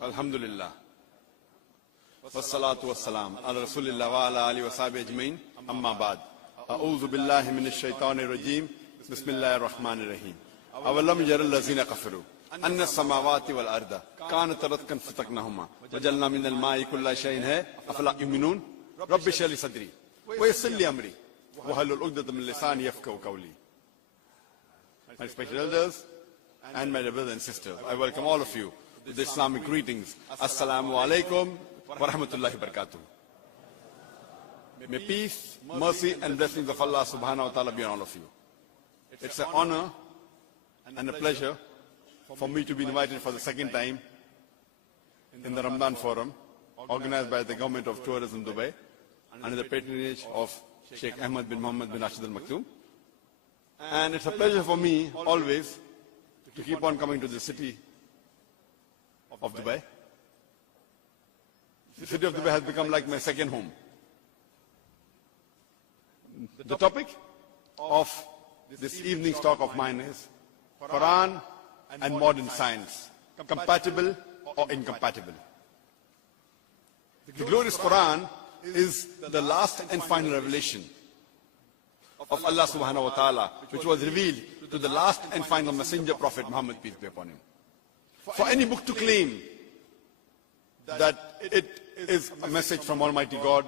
Alhamdulillah. Wassalatu wassalam ala Rasulillah wa ala alihi wa sahbihi ajmain. Amma ba'd. A'udhu billahi minash shaitanir rajim. Bismillahir rahmanir rahim. Awalam yaral lazina kafaru anna as-samawati wal arda kanat ratkan fataknahuma wajalna min al-ma'i kulla shay'in hay afala yu'minun. Rabbi shrah li sadri wa yassir li amri wahlul 'uqdatam min lisani yafqahu qawli. My respected elders and my brothers and sisters, I welcome all of you with the Islamic greetings. Assalamu alaikum wa rahmatullahi wa barakatuh. May peace, mercy and blessings of Allah subhanahu wa ta'ala be on all of you. It's an honor and a pleasure for me to be invited for the second time in the Ramadan Forum organized by the Government of Tourism Dubai under the patronage of Sheikh Ahmad bin Mohammed bin Rashid Al Maktoum. And it's a pleasure for me always to keep on coming to the city of Dubai. The city of Dubai has become like my second home. The topic of this evening's talk of mine is Quran and modern science, compatible or incompatible. The glorious Quran is the last and final revelation of Allah subhanahu wa ta'ala, which was revealed to the last and final messenger prophet Muhammad, peace be upon him. For any book to claim that it is a message from Almighty God,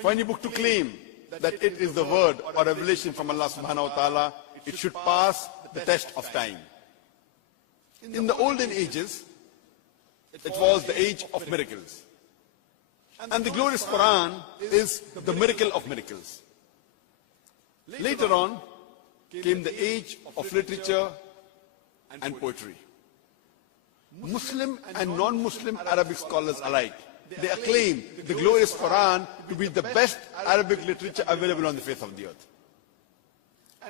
for any book to claim that it is the word or revelation from Allah subhanahu wa ta'ala, it should pass the test of time. In the olden ages, it was the age of miracles. And the glorious Quran is the miracle of miracles. Later on came the age of literature and poetry. Muslim and non-Muslim Arabic scholars alike, they acclaim the glorious Quran to be the best Arabic literature available on the face of the earth.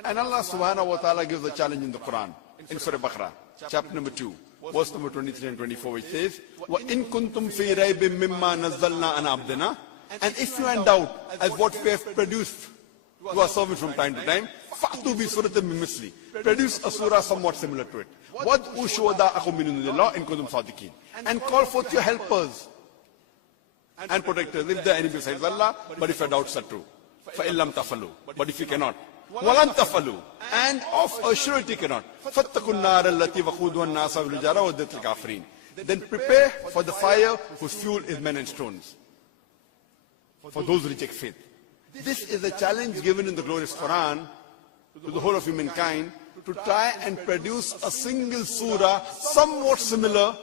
And Allah subhanahu wa ta'ala gives a challenge in the Quran, in Surah Baqarah, chapter number 2, verse number 23 and 24, which says, وَإِن كُنْتُمْ فِي رَيْبٍ مِّمَّا نَزَّلْنَا عَلَىٰ عَبْدِنَا. And if you are in doubt as what we have produced to our servant from time to time, فَأْتُوا بِسُورَةٍ مِّن مِّثْلِهِ. Produce a surah somewhat similar to it. وَادْعُوا شُهَدَاءَكُم مِّن دُونِ اللَّهِ إِن كُنتُمْ صَادِقِينَ. And call forth your helpers and protectors if there are any besides Allah, but if your doubts are true. فَإِن لَّمْ تَفْعَلُوا. But if you cannot, وَلَن تَفْعَلُوا. And of a surety cannot. فَاتَّقُوا النَّارَ الَّتِي وَقُودُهَا النَّاسُ وَالْحِجَارَةُ وَأُعِدَّتْ لِلْكَافِرِينَ. Then prepare for the fire whose fuel is men and stones, for those who reject faith. This is a challenge given in the glorious Quran to the whole of humankind to try and produce a single surah somewhat similar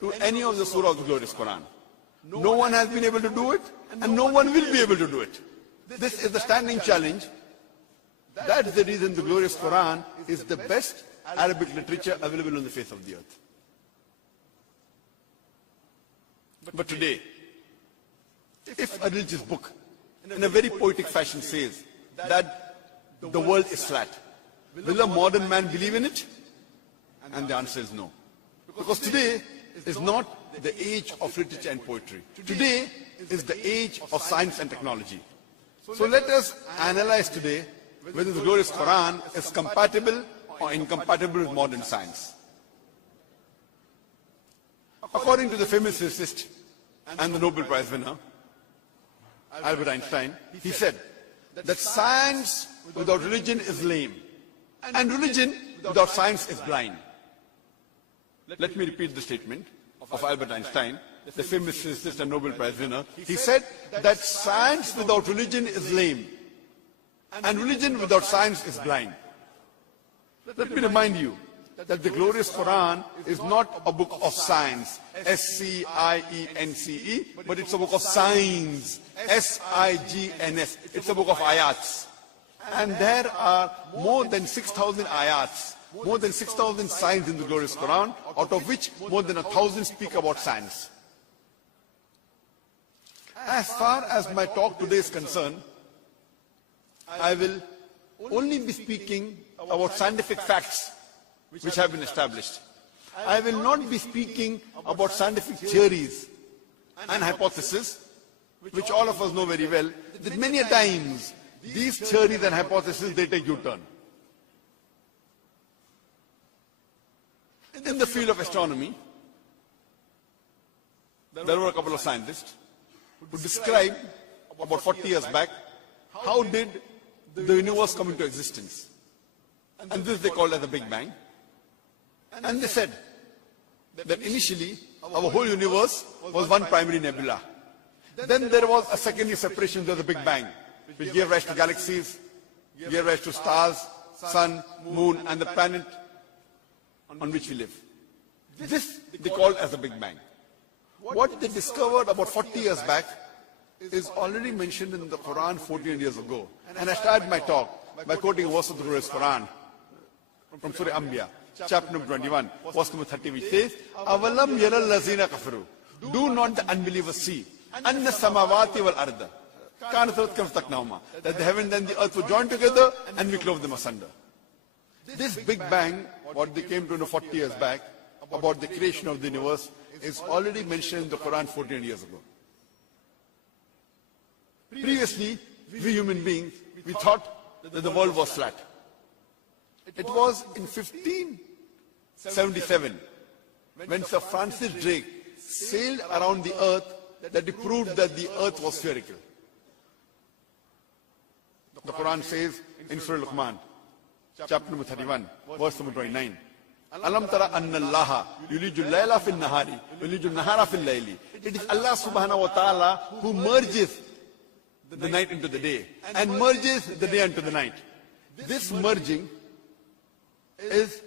to any of the surah of the glorious Quran. No one has been able to do it, and no one will be able to do it. This is the standing challenge. That is the reason the glorious Quran is the best Arabic literature available on the face of the earth. But today, if a religious book in a very poetic fashion says that the world is flat, will a modern man believe in it? And the answer is no. Because today is not the age of literature and poetry. Today is the age of science and technology. So let us analyze today whether the glorious Quran is compatible or incompatible with modern science. According to the famous physicist and the Nobel Prize winner, Albert Einstein, he said that science without religion is lame, and religion without science is blind. Let me repeat the statement of Albert Einstein, the famous physicist and Nobel Prize winner. He said that science without religion is lame, and religion without science is blind. Let me remind you that the glorious Quran is not a book of science, S-C-I-E-N-C-E, but it's a book of signs, S-I-G-N-S. It's a book of ayats. And there are more than 6,000 ayats, more than 6,000 signs in the glorious Quran, out of which more than 1,000 speak about science. As far as my talk today is concerned, I will only be speaking about scientific facts which have been established. I will not be speaking about scientific theories and hypotheses, which all of us know very well, that many a times these theories and hypotheses, they take U-turn. In the field of astronomy, there were a couple of scientists who described about 40 years back how did the universe come into existence. And this they called as the Big Bang. And they said that initially our whole universe was one primary nebula. Then there was a secondary separation to the Big Bang, which gave rise to galaxies, gave rise to stars, sun, moon, and the planet on which we live. This they called as the Big Bang. What they discovered about 40 years back is already mentioned in the Quran 14 years ago. And I started my talk by quoting a verse of the Quran from Surah Anbiya, chapter number 21, verse number 30, which says, "Avalam yaral lazina kafaru." Do not the unbelievers see anna samawati wal arda kanat ratkan, that the heaven and the earth were joined together and we clove them asunder. This Big Bang, what they came to know 40 years back about the creation of the universe, is already mentioned in the Quran 14 years ago. Previously, we human beings, we thought that the world was flat. It was in 1577 when Sir Francis Drake sailed around the earth that he proved that the earth was spherical. The Quran says in Surah Luqman, chapter number 31, verse number 29, Alam tara anna allaha yuliju layla fil nahari, yuliju nahara fil layli. It is Allah subhanahu wa ta'ala who merges the night into the day and merges the day into the night. This merging is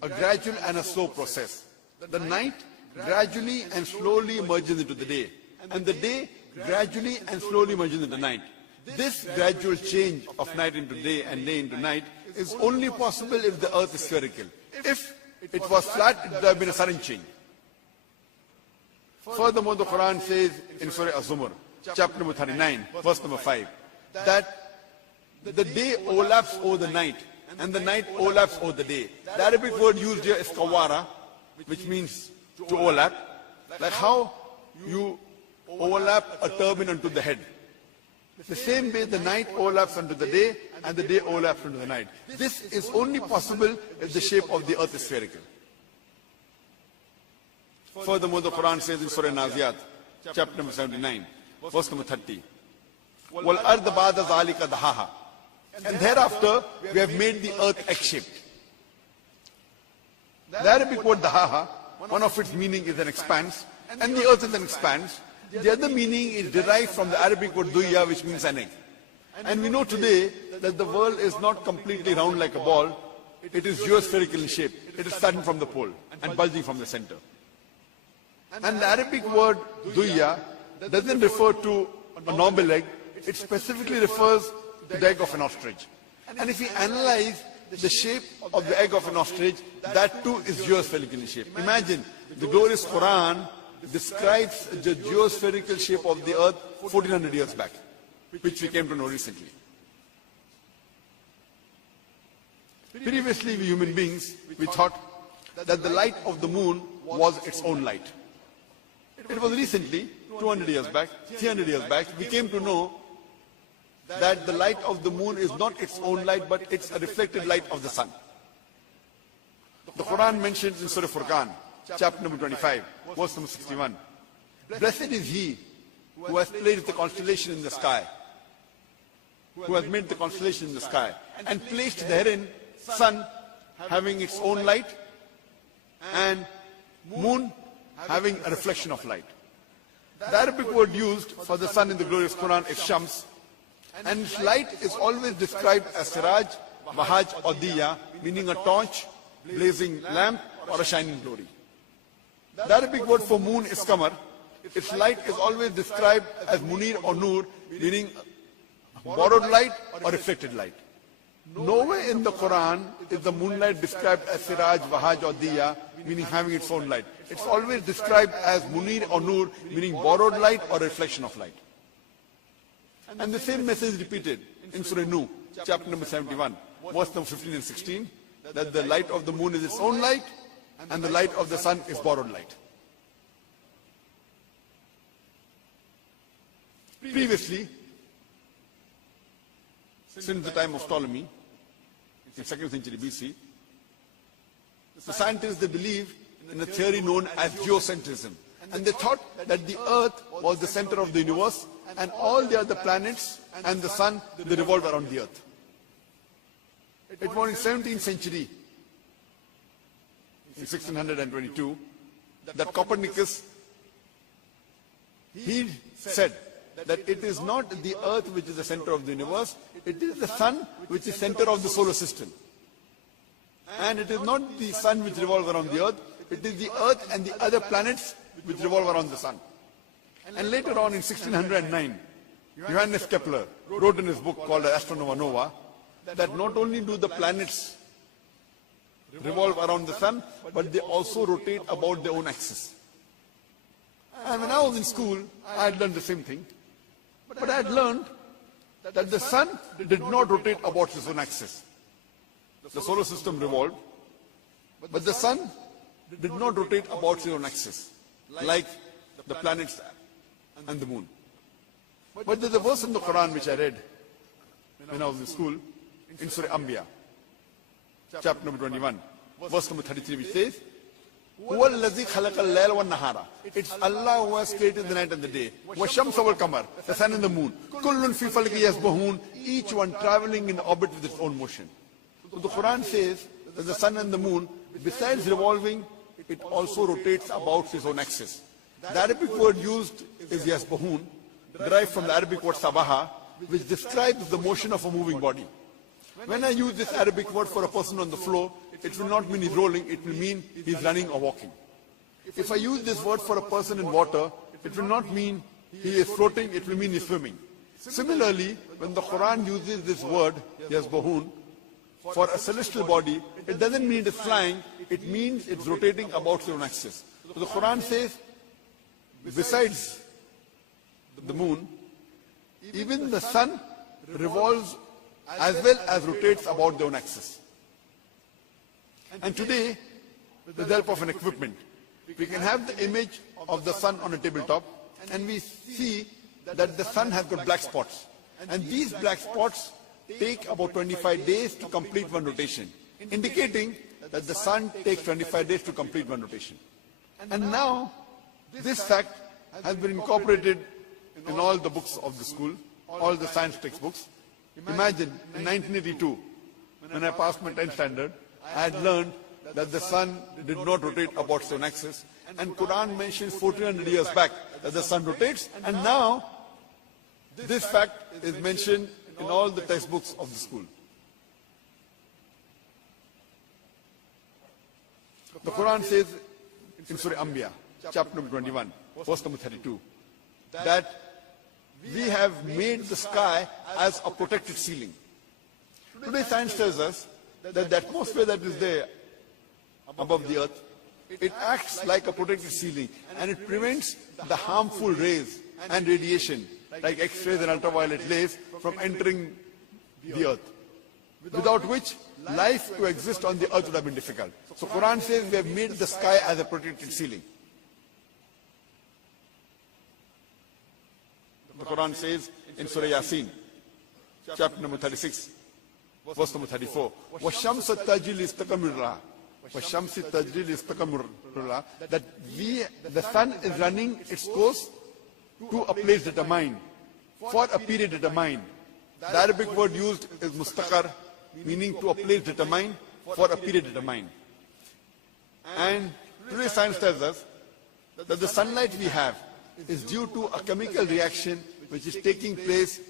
a gradual and a slow process. The night gradually and slowly merges into the day, and the day gradually and slowly merges into the night. This gradual change of night into day and day into night is only possible if the earth is spherical. If it was flat, it would have been a sudden change. Furthermore, the Quran says in Surah Az-Zumar, chapter number 39, verse number 5, that the day overlaps over the night and the night overlaps over the day. The Arabic word used here is kawara, which means to overlap, like how you overlap a turban onto the head. The same way the night overlaps onto the day and the day overlaps onto the night. This is only possible if the shape of the earth is spherical. Furthermore, the Quran says in Surah Naziyat, chapter number 79, verse number 30, "Wal ard ba'da zalika dahaha." And thereafter, we have made the earth egg-shaped. The Arabic word dahaha, one of its meaning is an expanse, and the earth is an expanse. The other meaning is derived from the Arabic word duya, which means an egg. And we know today that the world is not completely round like a ball. It is geospherical in shape. It is starting from the pole and bulging from the center. And the Arabic word duya doesn't refer to a normal egg. It specifically refers to the egg of an ostrich. And if we analyze the shape of the egg of an ostrich, that too is geospherical in shape. Imagine, the glorious Quran describes the geospherical shape of the earth 1400 years back, which we came to know recently. Previously, we human beings, we thought that the light of the moon was its own light. It was recently, 200 years back, 300 years back, we came to know that the light of the moon is not its own light, but it's a reflected light of the sun. The Quran mentions in Surah Furqan, chapter number 25, verse number 61, "Blessed is he who has placed the constellation in the sky, who has made the constellation in the sky, and placed therein sun having its own light, and moon having a reflection of light." The Arabic word used for the sun in the glorious Quran is shams, and its light is always described as siraj, bahaj or diya, meaning a torch, blazing lamp or a shining glory. The Arabic word for moon is qamar. Its light is always described as munir or nur, meaning borrowed light or reflected light. Nowhere in the Quran is the moonlight described as siraj, bahaj or diya, meaning having its own light. It's always described as munir or nur, meaning borrowed light or reflection of light. And the same message is repeated in Surah Nuh, chapter number 71, verse number 15 and 16, that the light of the moon is its own light and the light of the sun is borrowed light. Previously, since the time of Ptolemy, in 2nd century BC, the scientists, they believe in a theory known as geocentrism. And they thought that the earth was the center of the universe and all the other planets and the sun, they revolve around the earth. It was in 17th century, in 1622, that Copernicus, he said that it is not the earth which is the center of the universe, it is the sun which is center of the solar system. And it is not the sun which revolves around the earth, it is the earth and the other planets which revolve around the sun. And later on in 1609, Johannes Kepler wrote in his book called Astronova Nova that not only do the planets revolve around the sun, but they also rotate about their own axis. And when I was in school, I had learned the same thing. But I had learned that the sun did not rotate about its own axis. The solar system revolved, but the sun did not rotate about its own axis, like the planets and the moon. But there's a verse in the Quran which I read when I was in school, in Surah Anbiya, chapter number 21, verse number 33, which says, هُوَ الَّذِي خَلَقَ اللَّيْلَ وَالنَّهَارَ. It's Allah who has created the night and the day. وَالشَّمْسَ وَالْقَمَرَ, the sun and the moon. كُلٌّ فِي فَلْكِ يَسْبَحُونَ, each one traveling in orbit with its own motion. So the Quran says that the sun and the moon, besides revolving, it also rotates about its own axis. The Arabic word used is yasbahun, derived from the Arabic word sabaha, which describes the motion of a moving body. When I use this Arabic word for a person on the floor, it will not mean he's rolling, it will mean he's running or walking. If I use this word for a person in water, it will not mean he is floating, it will mean he's swimming. Similarly, when the Quran uses this word, yasbahun, for a celestial body, it doesn't mean it's flying, it means it's rotating about its own axis. So the Quran says, besides the moon, even the sun revolves as well as rotates about their own axis. And today, with the help of an equipment, we can have the image of the sun on a tabletop, and we see that the sun has got black spots. And these black spots take about 25 days to complete one rotation, indicating that the sun takes 25 days to complete one rotation. And now, this fact has been incorporated in all the books of the school, all the science textbooks. Imagine, in 1982, when I passed my 10th standard, I had learned that the sun did not rotate about its own axis, and Quran mentions 1400 years back that the sun rotates, and now this fact is mentioned in all the textbooks of the school. The Quran says in Surah Anbiya, chapter number 21, verse number 32, that we have made the sky as a protected ceiling. Today science tells us that the atmosphere that is there above the earth, it acts like a protected ceiling, and it prevents the harmful rays and radiation like X-rays and ultraviolet rays from entering the earth, without which life to exist on the earth would have been difficult. So Quran says we have made the sky as a protected ceiling. The Quran says in Surah Yasin, chapter number 36, verse number 34, وَالشَّمْسَ تَجْرِي لِاسْتَقَرٍّ لَهَا, وَالشَّمْسِ تَجْرِي لِاسْتَقَرٍّ لَهَا, that the sun is running its course to a place determined, for a period determined. The Arabic word used is mustaqar, meaning to a place determined, for a period determined. And today science tells us that the sunlight we have is due to a chemical reaction which is taking place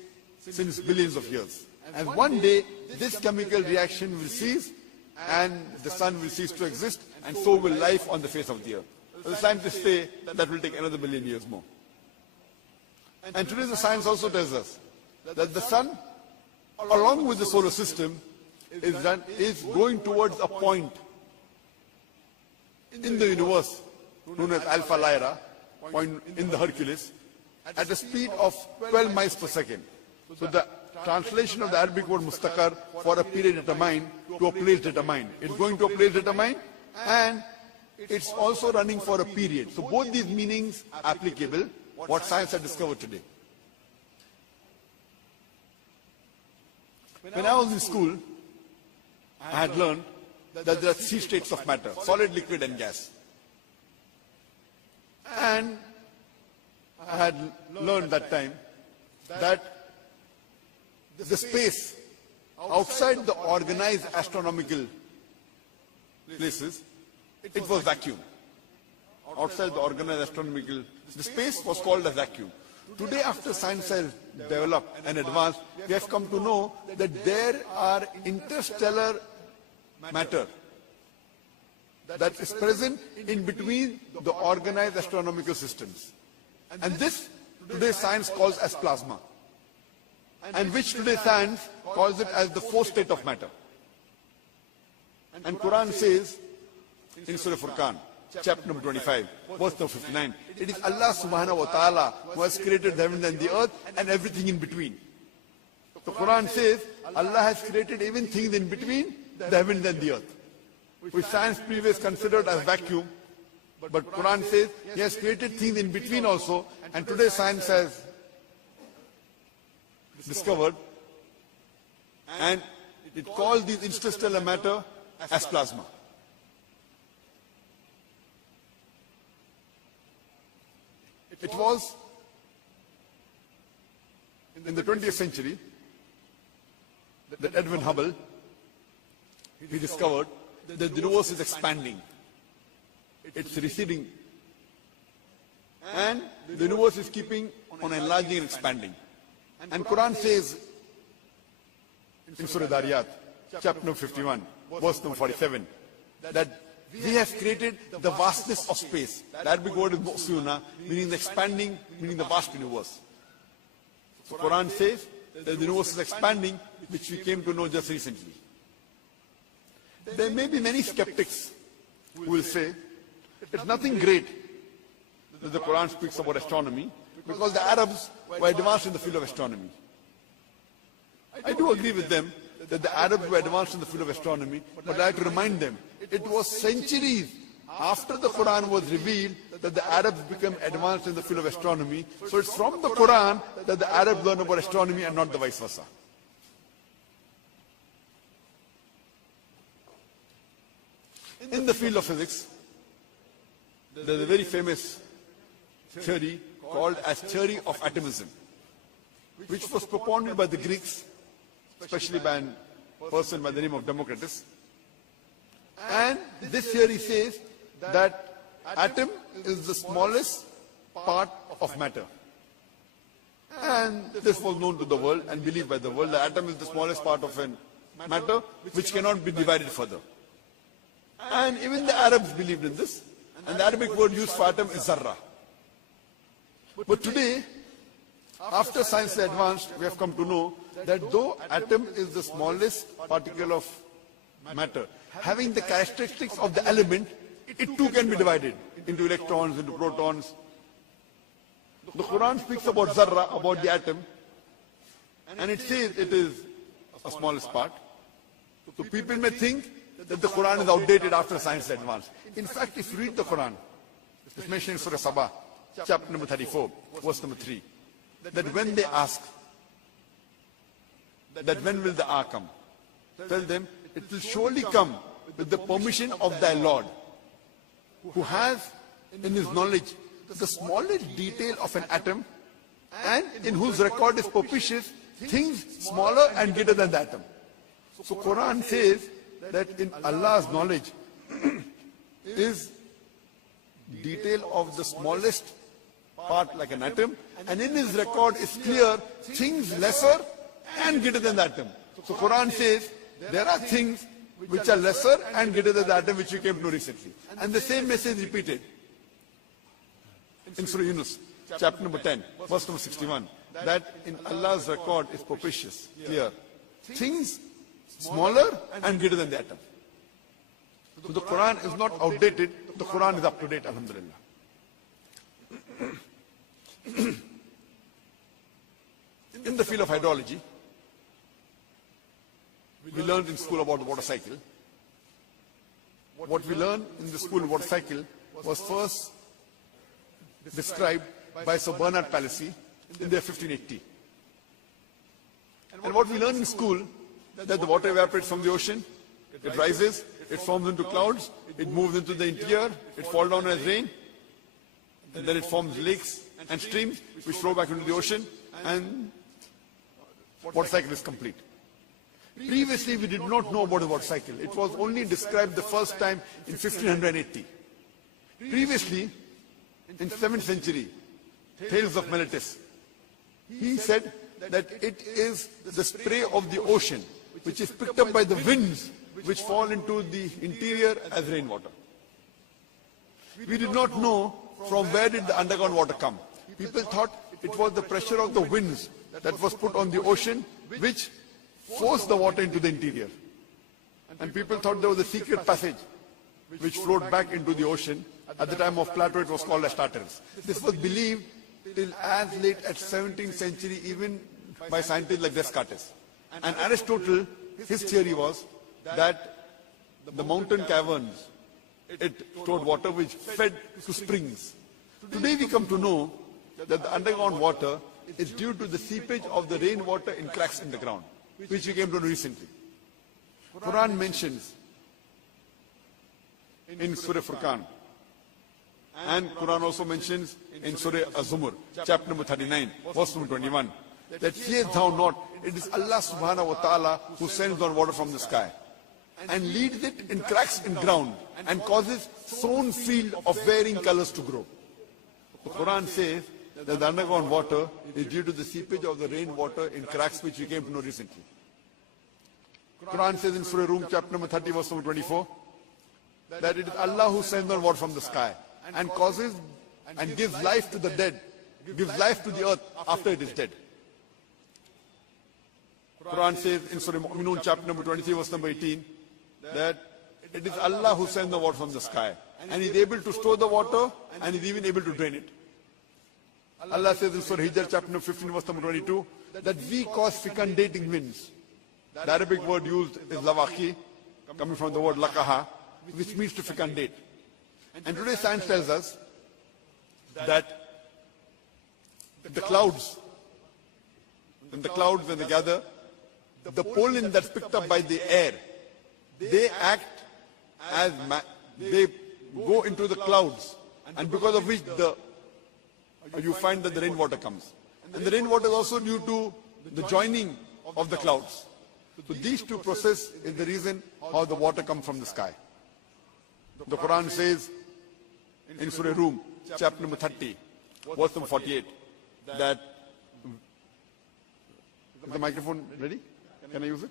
since billions of years. And one day, this chemical reaction will cease, and the sun will cease to exist, and so will life on the face of the earth. The scientists say that will take another billion years more. And today the science also tells us that the sun, along with the solar system, is going towards a point in the universe known as Alpha Lyra, point in the Hercules, at a speed of 12 miles per second. So the translation of the Arabic word mustaqar, for a period determined, to a place determined. It's going to a place determined, and it's also running for a period. So both these meanings are applicable, what science has discovered today. When I was in school, I had learned that there are three states of matter: solid, liquid and gas. And had learned that time that the space outside the organized astronomical places, it was vacuum. Outside the organized astronomical, the space was called a vacuum. Today, after science has developed and advanced, we have come to know that there are interstellar matter that is present in between the organized astronomical systems. And this today science calls as plasma, and which today science calls it as the fourth state of matter. And Quran says in Surah Furqan, chapter number 25, verse number 59, it is Allah subhanahu wa ta'ala who has created the heaven and the earth and everything in between. The Quran says Allah has created even things in between the heavens and the earth, which science previously considered as vacuum. But Quran says He has created things in between also, and today science has discovered, and it calls these interstellar matter as plasma. It was in the 20th century that Edwin Hubble, he discovered that the universe is expanding. It's receding. And the universe is keeping on enlarging and expanding. And Quran says in Surah Dariyat, chapter number 51, verse number 47, that we have created the vastness of space. The Arabic word is mu'suna, meaning the expanding, meaning the vast universe. So Quran says that the universe is expanding, which we came to know just recently. There may be many skeptics who will say it's nothing great that the Quran speaks about astronomy, because the Arabs were advanced in the field of astronomy. I do agree with them that the Arabs were advanced in the field of astronomy, but I have to remind them, it was centuries after the Quran was revealed that the Arabs became advanced in the field of astronomy. So it's from the Quran that the Arabs learn about astronomy and not the vice versa. In the field of physics, there's a very famous theory called as theory of atomism, which was propounded by the Greeks, especially by a person by the name of Democritus. And this theory says that atom is the smallest part of matter. And this was known to the world and believed by the world. The atom is the smallest part of a matter which cannot be divided further. And even the Arabs believed in this. And the Arabic word used for atom is zarra. But today, after science has advanced, we have come to know that though atom is the smallest particle of matter, having the characteristics of the element, it too can be divided into electrons, into protons. The Quran speaks about zarra, about the atom, and it says it is a smallest part. So people may think that the Quran is outdated after science advanced. In fact, if you read the Quran, it's mentioned in Surah Sabah, chapter number 34, verse number 3, that when they ask, that when will the hour come? Tell them, it will surely come with the permission of thy Lord, who has in his knowledge the smallest detail of an atom, and in whose record is propitious things smaller and greater than the atom. So Quran says that in Allah's knowledge is detail of the smallest part like an atom, and in his record is clear things lesser and greater than the atom. So Quran says there are things which are lesser and greater than the atom, which we came to know recently. And the same message repeated in Surah Yunus, chapter number 10, verse number 61, that in Allah's record is propitious, clear, things smaller and greater than the atom. So the Quran is not outdated, the Quran is up to date, alhamdulillah. In the field of hydrology, we learned in school about the water cycle. What we learned in the school water cycle was first described by Sir Bernard Palissy in the year 1580. And what we learned in school, that the water evaporates from the ocean, it rises, it forms into clouds, it moves into the interior, it falls down as rain, and then it forms lakes, and streams which flow back into the ocean, and water cycle is complete. Previously, we did not know about the water cycle. It was only described the first time in 1580. Previously, in 7th century, Tales of Meletus, he said that it is the spray of the ocean which is picked up by the winds which fall into the interior as rainwater. We did not know from where did the underground water come. People thought it was the pressure of the winds that was put on the ocean which forced the water into the interior. And people thought there was a secret passage which flowed back into the ocean. At the time of Plato, it was called as Tartarus. This was believed till as late as 17th century, even by scientists like Descartes. And Aristotle, his theory was that the mountain caverns, it stored water which fed to springs. Today we come to know that the underground water is due to the seepage of the rainwater in cracks in the ground, which we came to know recently. Quran mentions in Surah Furqan, and Quran also mentions in Surah Az-Zumur, chapter number 39, verse number 21, that seest thou not, it is Allah subhanahu wa ta'ala who sends down water from the sky and leads it in cracks in ground and causes sown field of varying colors to grow. The Quran says that the underground water is due to the seepage of the rainwater in cracks, which we came to know recently. Quran says in Surah Rum, chapter number 30, verse number 24, that it is Allah who sends down water from the sky and causes and gives life to the dead, gives life to the earth after it is dead. Quran says in Surah Mu'minun, chapter number 23, verse number 18, that it is Allah who sends the water from the sky, and is able to store the water and is even able to drain it. Allah says in Surah Hijr, chapter number 15, verse number 22, that we cause fecundating winds. The Arabic word used is lawaki, coming from the word lakaha, which means to fecundate. And today science tells us that the clouds, when they gather, the pollen that's picked up by the air, they act as, they go into the clouds, and because of which you find that the rainwater comes. And the rainwater is also due to the joining of the clouds. So these two processes is the reason how the water comes from the sky. The Quran says in Surah Rum, chapter number 30, verse number 48, that, is the microphone ready? Can I use it?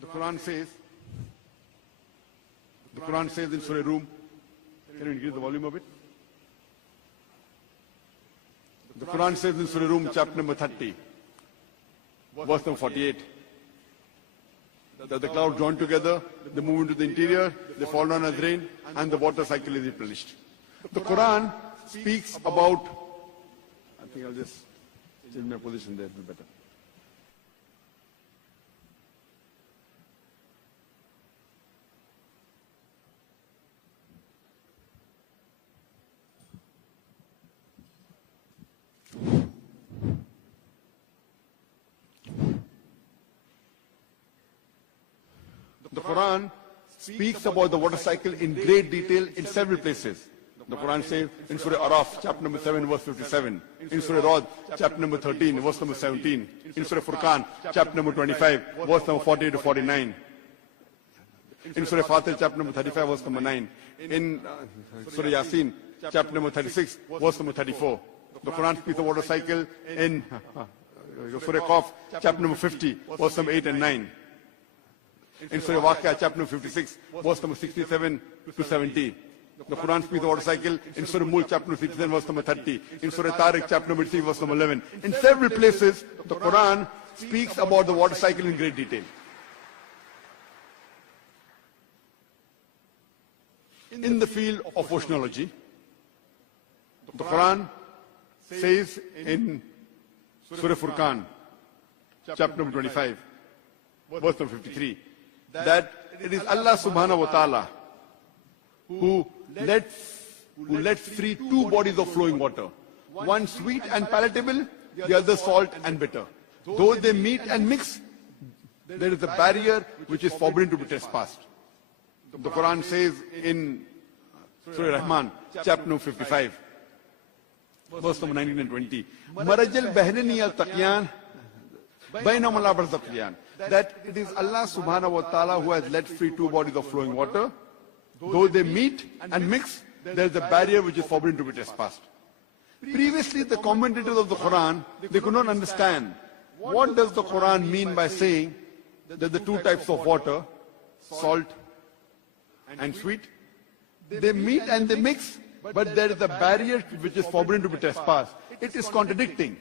The Quran says in Surah Rum, can you increase the volume of it? The Quran says in Surah Rum, chapter number 30, verse number 48, that the clouds join together, they move into the interior, they fall down as rain, and the water cycle is replenished. The Quran speaks about, I think I'll just change my position there, it'll be better. The Quran speaks about the water cycle in great detail in several places. The Quran says in Surah Araf, chapter number 7, verse 57. In Surah Rod, chapter number 13, verse number 17. In Surah Furqan, chapter number 25, verse number 40 to 49. In Surah Fatir, chapter number 35, verse number 9. In Surah Yasin, chapter number 36, verse number 34. The Quran speaks of water cycle in Surah Qaf, chapter number 50, verse number 8 and 9. In Surah Waqia, chapter number 56, verse number 67 to 70. The Quran speaks of water cycle in Surah Mulk, chapter 67, verse number 30. In Surah Tariq, chapter number 3, verse number 11. In several places, the Quran speaks about the water cycle in great detail. In the field of oceanology, the Quran says in Surah Furqan, chapter number 25, verse number 53, that it is Allah subhanahu wa ta'ala who lets free two bodies of flowing water, one sweet and palatable, the other salt and bitter. Though they meet and mix, there is a barrier which is forbidden to be trespassed. The Quran says in Surah Rahman, chapter number 55, verse number 19 and 20, Marajal Bahnani al-Taqyan, Bainahum la barzakhiyan, that it is Allah subhanahu wa ta'ala who has let free two bodies of flowing water. Though they meet and mix, there is a barrier which is forbidden to be trespassed. Previously, the commentators of the Quran, they could not understand what does the Quran mean by saying that the two types of water, salt and sweet, they meet and they mix, but there is a barrier which is forbidden to be trespassed. It is contradicting.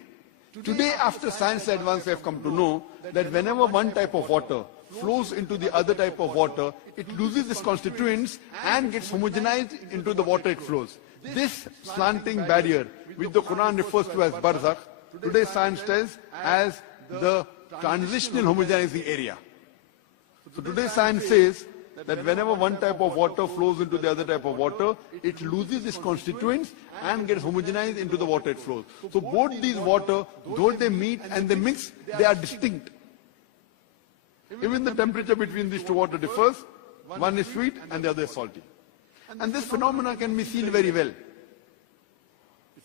Today, after science advance, we have come to know that whenever one type of water flows into the other type of water, it loses its constituents and gets homogenized into the water it flows. This slanting barrier, which the Quran refers to as barzakh, today science tells as the transitional homogenizing area. So today science says that whenever one type of water flows into the other type of water, it loses its constituents and gets homogenized into the water it flows. So both these water, though they meet and they mix, they are distinct. Even the temperature between these two water differs. One is sweet and the other is salty. And this phenomenon can be seen very well.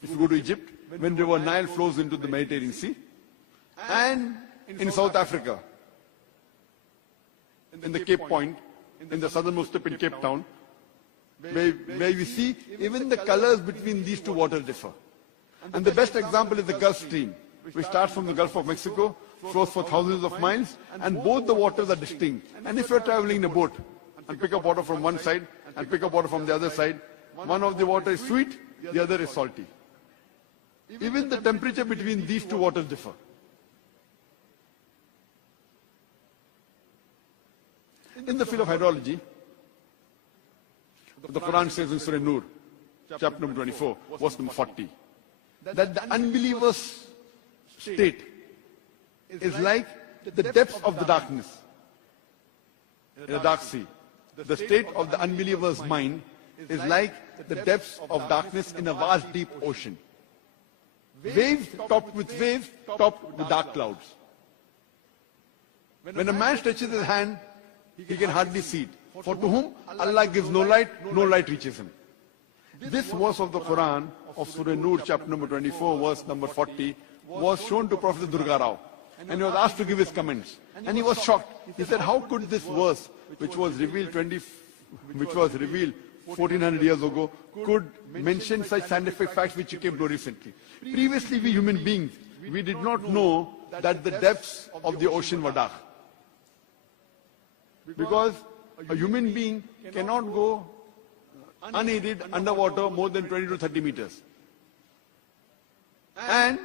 If you go to Egypt, when river Nile flows into the Mediterranean Sea, and in South Africa, in the Cape Point, in the southernmost tip in Cape Town, where we see even the colors between these two waters differ. And the best example is the Gulf Stream, which starts from the Gulf of Mexico, flows for thousands of miles, and both the waters are distinct. And if you're traveling in a boat and pick up water from one side and pick up water from the other side, one of the water is sweet, the other is salty. Even the temperature between these two waters differ. In the field of hydrology, the Quran says in Surah Nur, chapter number 24, verse number 40, that the unbeliever's state is like the depths of the darkness in a dark sea. The state of the unbeliever's mind is like the depths of darkness in a vast deep ocean. Waves topped with waves, topped with dark clouds. When a man stretches his hand, he can hardly see it. For to whom Allah gives no light reaches him. This verse of the Quran of Surah Nur, chapter number 24, verse number 40, was shown to Prophet Durga Rao. And he was asked to give his comments. And he was shocked. He said, how could this verse, which was revealed 1400 years ago, could mention such scientific facts which you came to recently? Previously, we human beings, we did not know that the depths of the ocean were dark. Because a human being cannot go unaided underwater more than 20 to 30 meters. And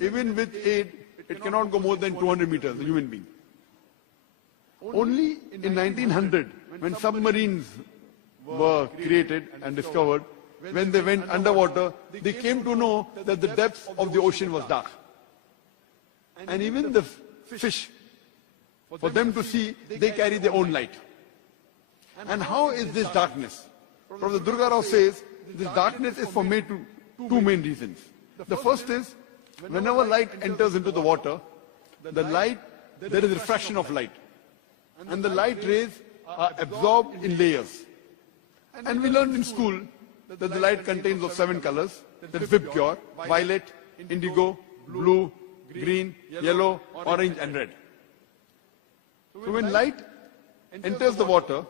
even with aid, it cannot go more than 200 meters, a human being. Only in 1900, when submarines were created and discovered, when they went underwater, they came to know that the depth of the ocean was dark. And even the fish, for them to see, they carry their own light. And how is this darkness? Prophet Durga Rao says, this darkness is for two main reasons. The first is, whenever light enters into the water, there is refraction of light. And the light rays are absorbed in layers. And we learned in school that the light contains of 7 colors. That is vibgyor, violet, indigo, blue, green, yellow, orange and red. So when light enters the water,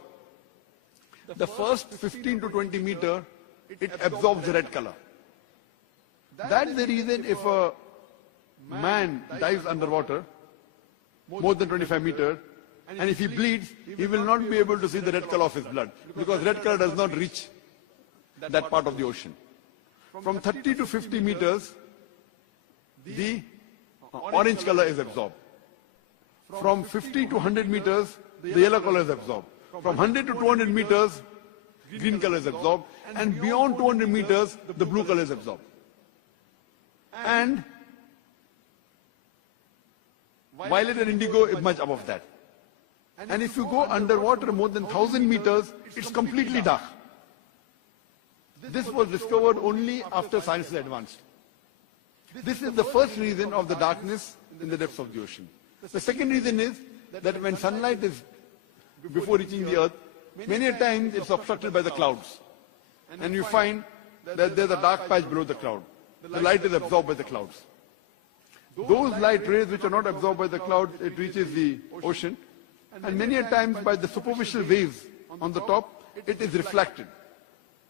the first 15 to 20 meters, it absorbs the red color. That's the reason if a man dives underwater, more than 25 meters, And if he bleeds, he will not be able to see the red color of his blood, because red color does not reach that part of the ocean. From 30 to 50 meters, the orange color is absorbed. From 50 to 100 meters, the yellow color is absorbed. From 100 to 200 meters, green color is absorbed. And beyond 200 meters, the blue color is absorbed. And violet and indigo is much above that. And if you go underwater more than 1,000 meters, it's completely dark. This was discovered only after science is advanced. This is the first reason of the darkness in the depths of the ocean. The second reason is that when sunlight is before reaching the earth, many a times it's obstructed by the clouds. And you find that there's a dark patch below the cloud. The light is absorbed by the clouds. Those light rays which are not absorbed by the cloud, it reaches the ocean. And many a times by the superficial waves on the top, it is reflected.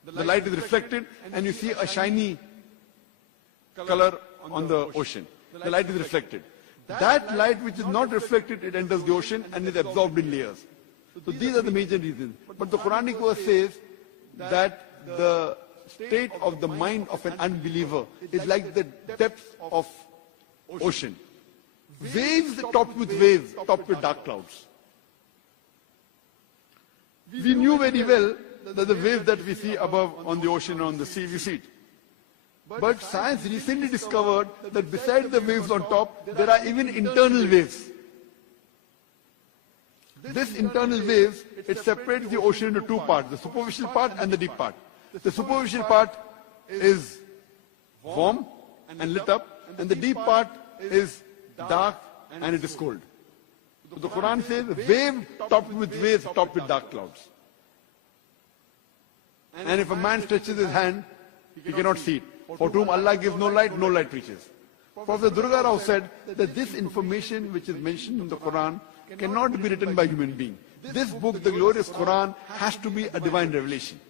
The light is reflected and you see a shiny color on the ocean. The light is reflected. That light which is not reflected, it enters the ocean and is absorbed in layers. So these are the major reasons. But the Quranic verse says that the state of the mind of an unbeliever is like the depths of ocean. Waves topped with waves, topped with dark clouds. We knew very well that the waves that we see above on the ocean or on the sea, we see it. But science recently discovered that besides the waves on top, there are even internal waves. This internal waves, it separates the ocean into two parts, the superficial part and the deep part. The superficial part is warm and lit up, and the deep part is dark and it is cold. So the Quran says, wave topped with waves, topped with dark clouds. And if a man stretches his hand, he cannot see it. For whom Allah gives no light reaches. Professor Durga Rao said that this information which is mentioned in the Quran cannot be written by human being. This book, the glorious Quran, has to be a divine revelation.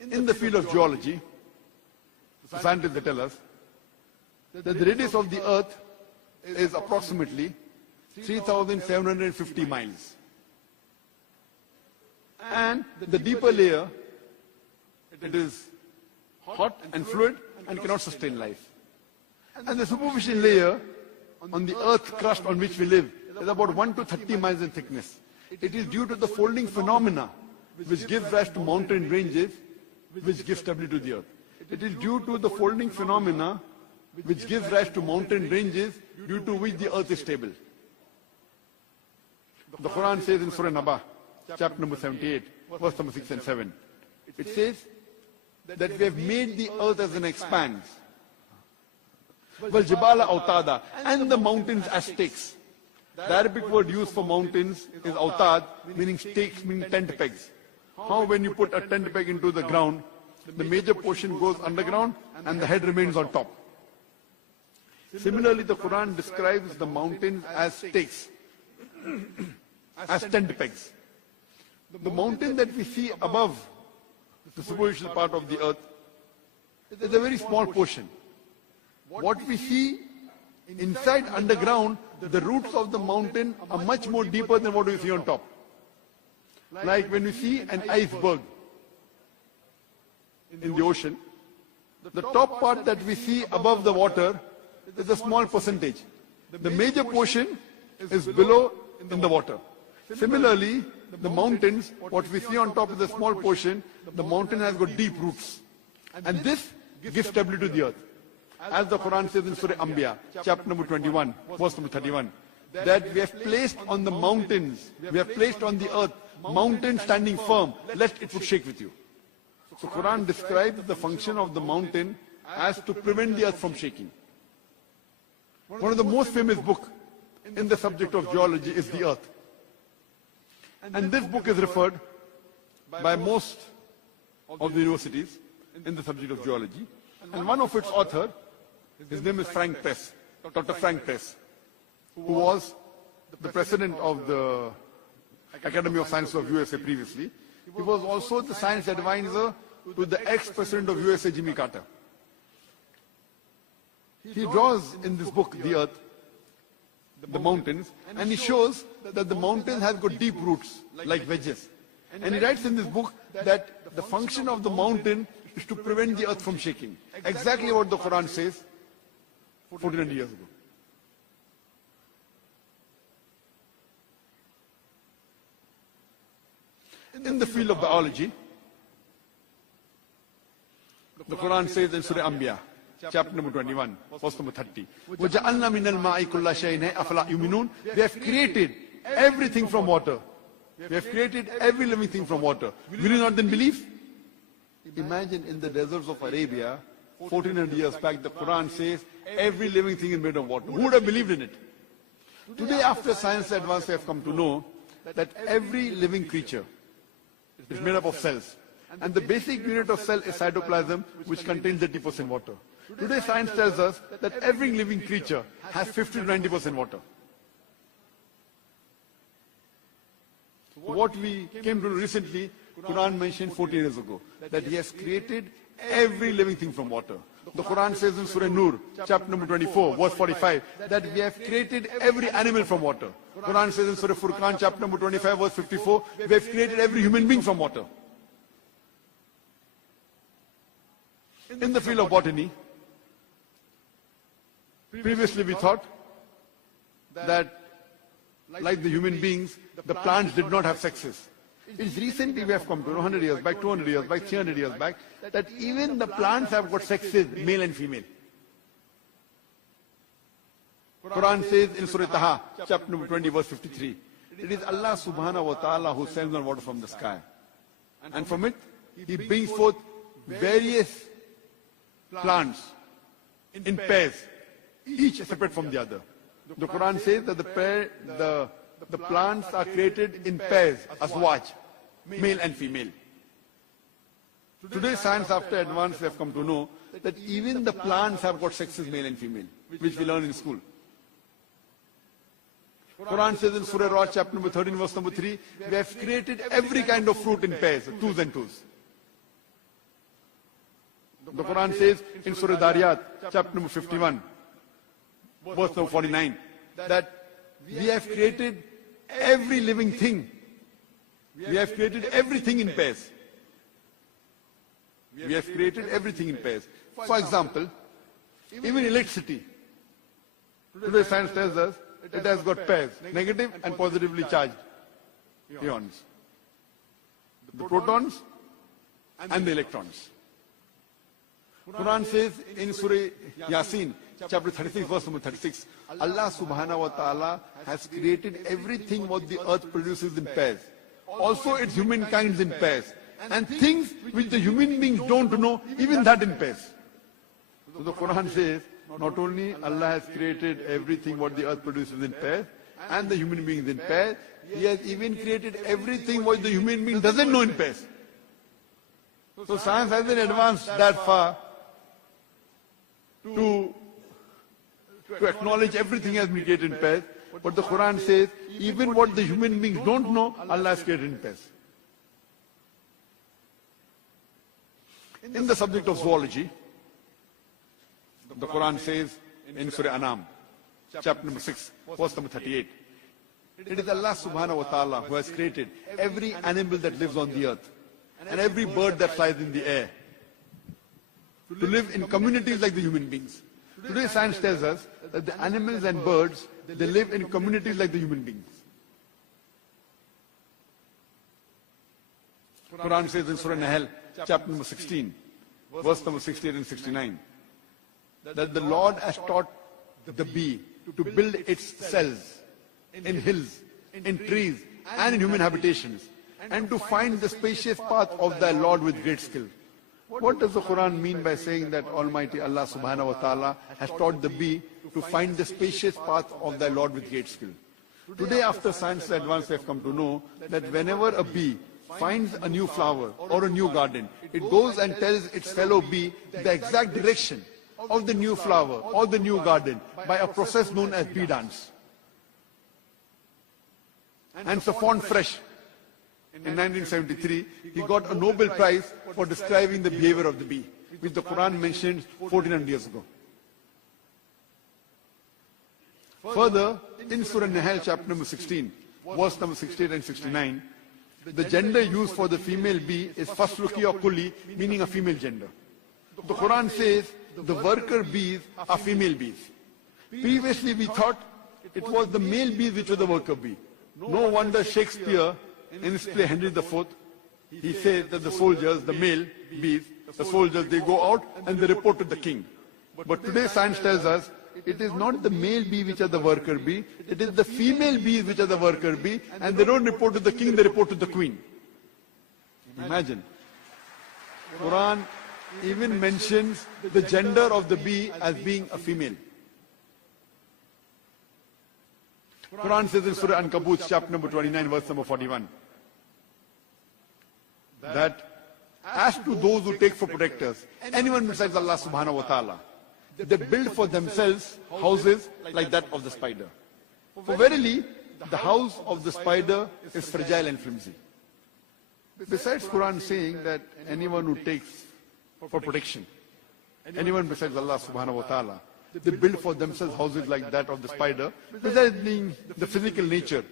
In the field of geology, scientists they tell us that the radius of the earth is approximately 3,750 miles. And the deeper layer, it is hot and fluid and cannot sustain life. And the superficial layer on the earth crust on which we live is about 1 to 30 miles in thickness. It is due to the folding phenomena which gives rise to mountain ranges, which gives stability to the earth. It is due to the folding phenomena which gives rise to mountain ranges, due to which the earth is stable. The Quran says in Surah Naba, chapter number 78, verse number 6 and 7. It says that we have made the earth as an expanse. Wal jibala autada, and the mountains as stakes. The Arabic word used for mountains is autad, meaning stakes, meaning tent pegs. How when you put a tent peg into the ground, the major portion goes underground and the head remains on top. Similarly, the Quran describes the mountains as stakes, as tent pegs. The mountain that we see above the superficial part of the earth is a very small portion. What we see inside underground, the roots of the mountain are much more deeper than what we see on top. Like when we see an iceberg in the ocean, the top part that we see above the water is a small percentage. The major portion is below in the water. Similarly, the mountains, what we see on top is a small portion. The mountain has got deep roots. And this gives stability to the earth. As the Quran says in Surah Anbiya, chapter number 21, verse number 31, that we have placed on the mountains, we have placed on the earth, mountain standing firm, lest it would shake with you. So Quran describes the function of the mountain as to prevent the earth from shaking. One of the most famous books in the subject of geology is The Earth. And this book is referred by most of the universities in the subject of geology. And one of its authors, his name is Frank Press, Dr. Frank Press, who was the president of the Academy of Sciences of USA previously. He was also the science advisor to the ex-president of USA, Jimmy Carter. He draws in this book the earth, the mountains, and he shows that the mountains have got deep roots like wedges. And he writes in this book that the function of the mountain is to prevent the earth from shaking. Exactly what the Quran says 1400 years ago. In the field of biology, the Quran says in Surah Anbiya, chapter number 21, verse number 30, وَجَعَلْنَا مِنَ الْمَاءِ كُلَّ شَيْءٍ أَفَلَا يُؤْمِنُونَ. We have created everything from water. We have created every living thing from water. Will you not then believe? Imagine in the deserts of Arabia, 1400 years back, the Quran says every living thing is made of water. Who would have believed in it? Today, after science advance, we have come to know that every living creature is made up of cells. And the basic unit of cell is cytoplasm, which contains 80% water. Today, science tells us that every living creature has 50 to 90% water. What we came to recently, Quran mentioned 40 years ago, that He has created every living thing from water. The Quran says in Surah Nur, chapter number 24, verse 45, that we have created every animal from water. Quran says in Surah Furqan, chapter number 25, verse 54, we have created every human being from water. In the field of botany, previously we thought that, like the human beings, the plants did not have sexes. It's recently we have come to 100 years back, 200 years back, 300 years back, that even the plants have got sexes, male and female. Quran says in Surah Taha, chapter number 20, verse 53, it is Allah subhanahu wa ta'ala who sends down water from the sky. And from it, He brings forth various plants in pairs, each separate from the other. The Quran says that the plants are created in pairs, azwaj, male and female. Today, science after advance, we have come to know that even the plants have got sexes, male and female, which we learn in school. Quran says in Surah Ra'd, chapter number 13, verse number 3, we have created every kind of fruit in pairs, twos and twos. The Quran says in Surah Dariyat, chapter number 51, verse number 49, that we have created every living thing. We have created everything in pairs. We have created everything in pairs. For example, even electricity. Today science tells us it has got pairs, negative and positively charged ions. The protons and the electrons. Quran says in Surah Yasin, chapter 36, verse number 36, Allah subhanahu wa ta'ala has created everything what the earth produces in pairs. Also its humankind in pairs. And things which the human beings don't know, even that in pairs. So the Quran says, not only Allah has created everything what the earth produces in pairs, and the human beings in pairs, He has even created everything what the human being doesn't know in pairs. So science hasn't advanced that far to acknowledge everything has been created in pairs. But the Quran says, even what the human beings don't know, Allah has created in pairs. In the subject of zoology, the Quran says in Surah Anam, chapter number 6, verse number 38, it is Allah subhanahu wa ta'ala who has created every animal that lives on the earth and every bird that flies in the air to live in communities like the human beings. Today science tells us that the animals and birds, they live in communities like the human beings. Quran says in Surah Nahl, chapter number 16, verse number 68 and 69, that the Lord has taught the bee to build its cells in hills, in trees, and in human habitations, and to find the spacious path of thy Lord with great skill. What does the Quran mean by saying that Almighty Allah subhanahu wa ta'ala has taught the bee to find the spacious path of thy Lord with great skill? Today, after science advance, we have come to know that whenever a bee finds a new flower or a new garden, it goes and tells its fellow bee the exact direction of the new flower or the new garden by a process known as bee dance. And Safwan Fresh, in 1973, he got a Nobel Prize for describing the behavior of the bee, which the Quran mentioned 1400 years ago. Further, in Surah Nahl, chapter number 16, verse number 68 and 69, the gender used for the female bee is fasluki or kuli, meaning a female gender. The Quran says the worker bees are female bees. Previously we thought it was the male bees which were the worker bee. No wonder Shakespeare, in his play Henry IV, he says that the soldiers, the male bees, the soldiers, they go out and they report to the king. But today science tells us it is not the male bee which are the worker bee, it is the female bees which are the worker bee, and they don't report to the king, they report to the queen. Imagine. Quran even mentions the gender of the bee as being a female. Quran says in Surah Ankabut, chapter number 29, verse number 41, that as to those who take for protectors anyone besides Allah subhanahu wa ta'ala, they build for themselves houses like that of the spider. For verily, the house of the spider is fragile and flimsy. Besides Quran saying that anyone who takes for protection, anyone besides Allah subhanahu wa ta'ala, they build for themselves houses like that of the spider, besides being the physical nature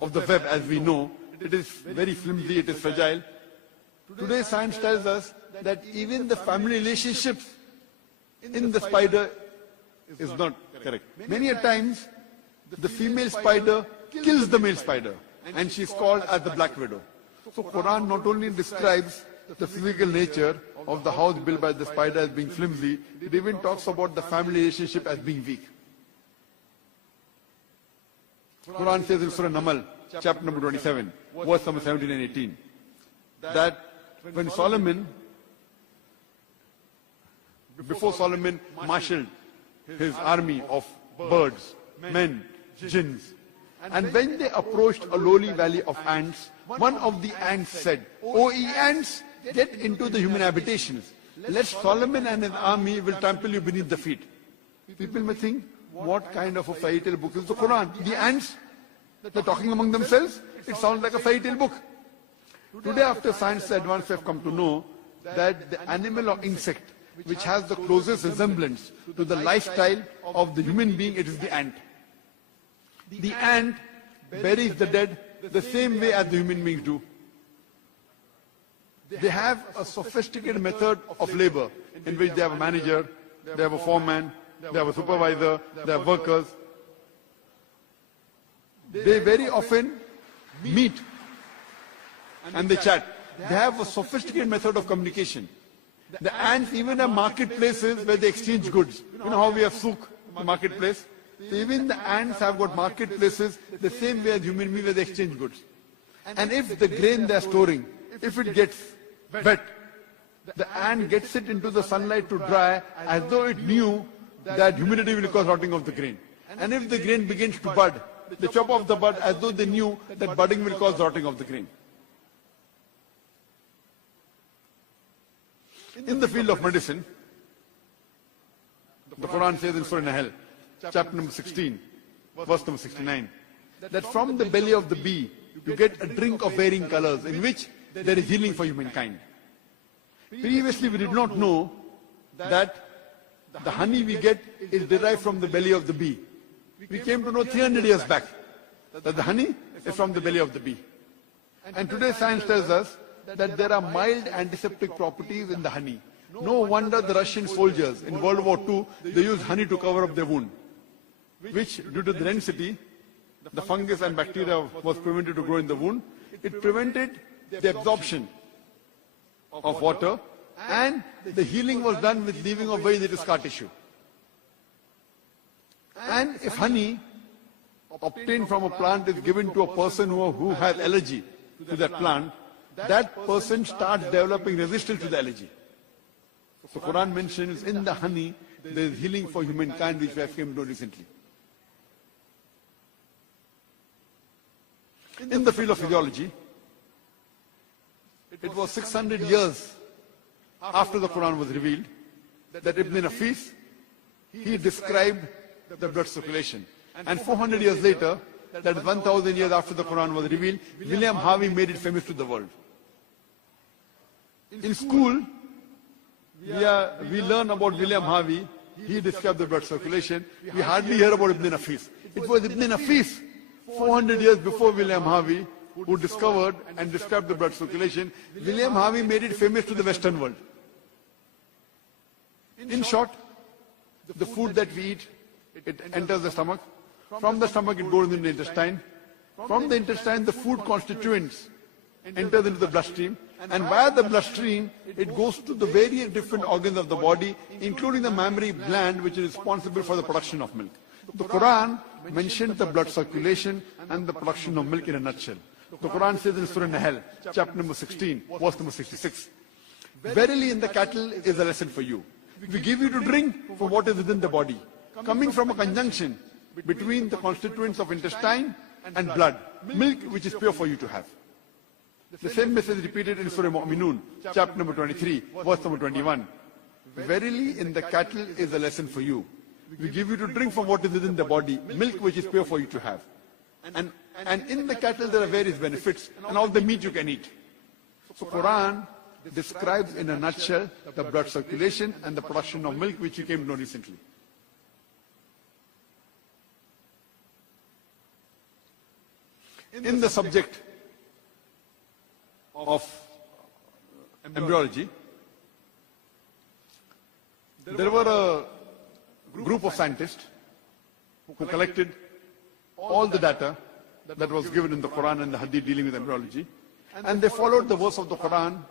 of the web as we know, it is very flimsy, it is fragile. Today science tells us that even the family relationships in the spider is not correct. Many a times, the female spider kills the male spider, and she is called as the black widow. So Quran not only describes the physical nature of the house built by the spider as being flimsy, it even talks about the family relationship as being weak. Quran says in Surah Namal, chapter number 27, verse number 17 and 18, that when before Solomon marshaled his army of birds, men, jinns, and when they approached a lowly valley of ants, one of the ants said, "O ye ants, get into the human habitations, lest Solomon and his army will trample you beneath the feet." People may think, what kind of a fairy tale book is the Quran? The ants, they're talking among themselves? It sounds like a fairy tale book. Today, after science advance, we have come to know that the animal or insect which has the closest resemblance to the lifestyle of the human being, it is the ant. The ant buries the dead the same way as the human beings do. They have a sophisticated method of labor in which they have a manager, they have a foreman, they have a supervisor, they have workers. They very often meet and they chat. They have a sophisticated method of communication. The ants even have marketplaces where they exchange goods. You know how we have souk, marketplace? So even the ants have got marketplaces the same way as human beings where they exchange goods. And if the grain they are storing, if it gets wet, the ant gets it into the sunlight to dry as though it knew that humidity will cause rotting of the grain. And if the grain begins to bud, they chop off the bud as though they knew that budding will cause rotting of the grain. In the field of medicine, the Quran says in Surah Nahl, chapter number 16, verse number 69, that from the belly of the bee, you get a drink of varying colors in which there is healing for humankind. Previously, we did not know that the honey we get is derived from the belly of the bee. We came to know 300 years back that the honey is from the belly of the bee. And today science tells us that there are mild antiseptic properties in the honey. No wonder the Russian soldiers in World War II, they used honey to cover up their wound, which due to the density, the fungus and bacteria was prevented to grow in the wound. It prevented the absorption of water, and the healing was done with leaving of very little scar tissue. And if honey obtained from a plant is given to a person who has allergy to that plant, that person starts developing resistance to the allergy. So Quran mentions in the honey there is healing for humankind, which we have come to recently. In the field of physiology, it was 600 years after the Quran was revealed that Ibn Nafis, he described the blood circulation. And 400 years later, that is 1000 years after the Quran was revealed, William Harvey made it famous to the world. In school, we learn about William Harvey he described the blood circulation. We hardly hear about Ibn Nafis. It was Ibn Nafis, 400 years before William Harvey, who discovered and described the blood circulation. William Harvey made it famous to the Western world. In short, the food that we eat, it enters the stomach. From the stomach, it goes into the intestine. From the intestine, the food constituents enters into the bloodstream. And via the bloodstream, it goes to the various different organs of the body, including the mammary gland, which is responsible for the production of milk. The Quran mentioned the blood circulation and the production of milk in a nutshell. The Quran says in Surah Nahl, chapter number 16, verse number 66, "Verily in the cattle is a lesson for you. We give you to drink from what is within the body, coming from a conjunction between the constituents of intestine and blood, milk which is pure for you to have." The same message repeated in Surah Mu'minun, chapter number 23, verse number 21. "Verily in the cattle is a lesson for you. We give you to drink from what is within the body, milk which is pure for you to have." And in the cattle there are various benefits, and all the meat you can eat. So Quran describes in a nutshell the blood circulation and the production of milk, which you came to know recently. In the subject of embryology, there were a group of scientists who collected all the data that was given in the Quran and the Hadith dealing with embryology, and they followed the verse of the Quran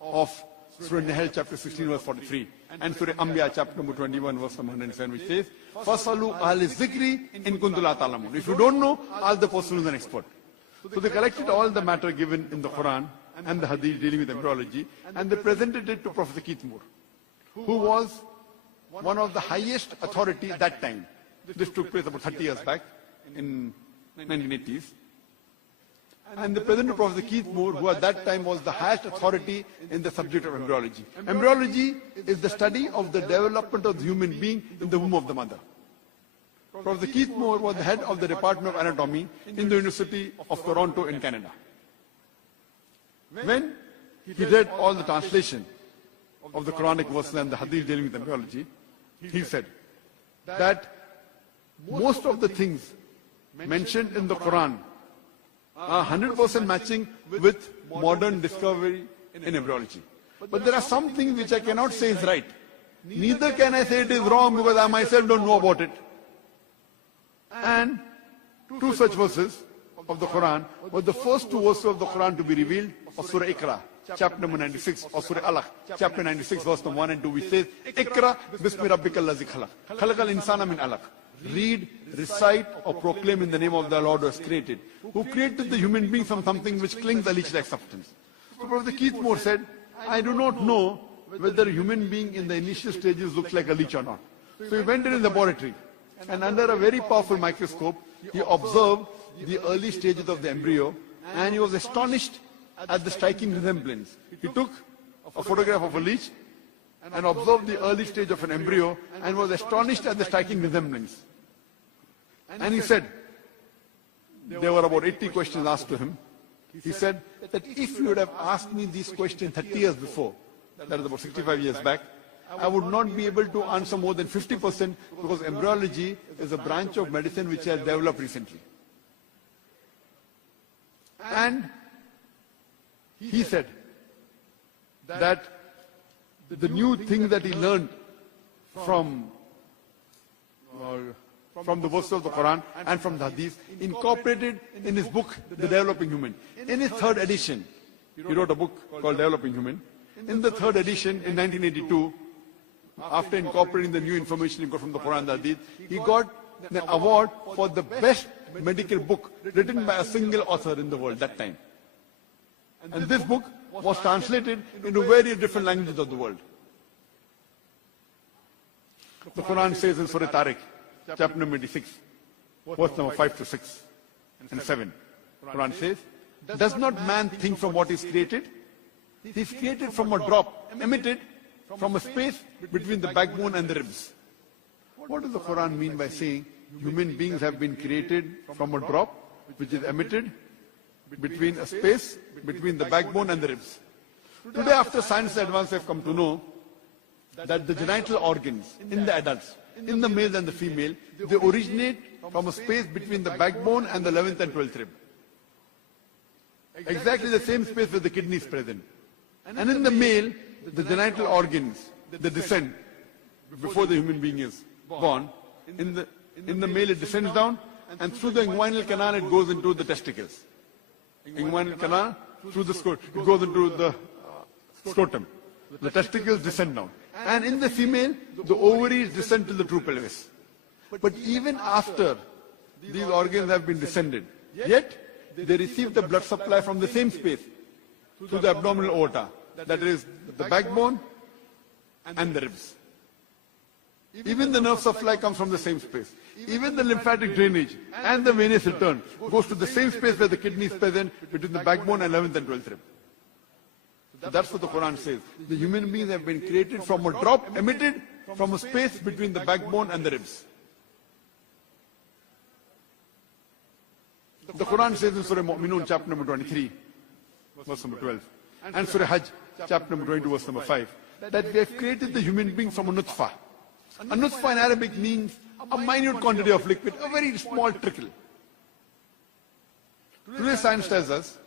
of Surah Nahl chapter 16 verse 43 and Surah Anbiya chapter number 21 verse number 107, which says, "Fasalu ahli zikri in kuntum la ta'lamun." If you don't know, ask the person who is an expert. So they collected all the matter given in the Quran and the Hadith dealing with embryology, and they presented it to Professor Keith Moore, who was one of the highest authority at that time. This took place about 30 years back in 1980s. And they presented Professor Keith Moore, who at that time was the highest authority in the subject of embryology. Embryology is the study of the development of the human being in the womb of the mother. Professor Keith Moore was the head of the Department of Anatomy in the University of Toronto in Canada. When he read all the translation of the Quranic verses and the Hadith dealing with embryology, he said that most of the things mentioned in the Quran are 100% matching with modern discovery in embryology. But there are some things which I cannot say is right. Neither can I say it is wrong because I myself don't know about it. And two such verses of the Quran were the first two verses of the Quran to be revealed of Surah Iqra, chapter number 96, or Surah Alaq, chapter 96, verse number 1 and 2, which says, "Iqra bismi rabbika allazi khalaq, khalaqal insana min alaq." Read, recite, or proclaim in the name of the Lord who has created, who created the human being from something which clings a leech-like substance. So Professor Keith Moore said, "I do not know whether a human being in the initial stages looks like a leech or not." So he went in his laboratory, and under a very powerful microscope, he observed the early stages of the embryo, and he was astonished at the striking resemblance. He took a photograph of a leech and observed the early stage of an embryo and was astonished at the striking resemblance. And he said, there were about 80 questions asked to him. He said that if you would have asked me these questions 30 years before, that is about 65 years back, I would not be able to answer more than 50% because embryology is a branch of medicine which has developed recently. And he said that the new thing that he learned from the verses of the Quran and from the Hadith, incorporated in his book, The Developing Human. In his third edition, he wrote a book called Developing Human. In the third edition, in 1982, after incorporating the new information he got from the Quran and the Hadith, he got the award for the best medical book written by a single author in the world that time. And this book was translated into various different languages of the world. The Quran says in Surah Tariq, chapter number 86, verse number 5 to 6 and 7. Quran says, "Does not man think from what is created? He is created from a drop emitted from a space between the backbone and the ribs." What does the Quran mean by saying human beings have been created from a drop which is emitted between a space between the backbone and the ribs? Today, after science advance, have come to know that the genital organs in the adults, in the male and the female, they originate from a space between the backbone and the 11th and 12th rib. Exactly the same space where the kidney is present. And in the male, the genital organs, they descend before the human being is born. In the male, it descends down, and through the inguinal canal, it goes into the testicles. Inguinal canal, through the scrotum, it goes into the scrotum. The testicles descend down. And in the female, the ovaries descend to the true pelvis. But even after these organs have been descended, yet they receive the blood supply from the same space, through the abdominal aorta, that is the backbone and the ribs. Even the nerve supply comes from the same space. Even the lymphatic drainage and the venous return goes to the same space where the kidney is present, between the backbone and 11th and 12th rib. So that's what the Quran says. The human beings have been created from a drop emitted from a space between the backbone and the ribs. The Quran says in Surah Mu'minun, chapter number 23, verse number 12, and Surah Hajj, chapter number 22, verse number 5, that we have created the human being from a nutfa. A nutfa in Arabic means a minute quantity of liquid, a very small trickle. Today science tells us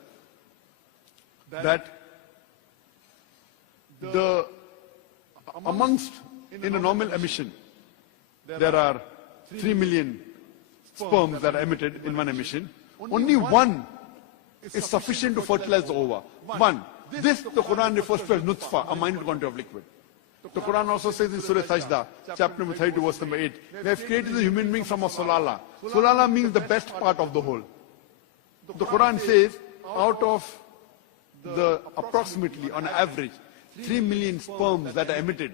that amongst, in a normal emission, there are 3 million sperms that are emitted in one emission. Only one is sufficient to fertilize the ova. One. This the Quran refers to as nutfa, a minute quantity of liquid. The Quran also says in Surah Sajda, chapter number 32, verse number 8, we have created the human being from a sulala. Sulala means the best part of the whole. The Quran says, out of the approximately, on average, 3 million sperms that are emitted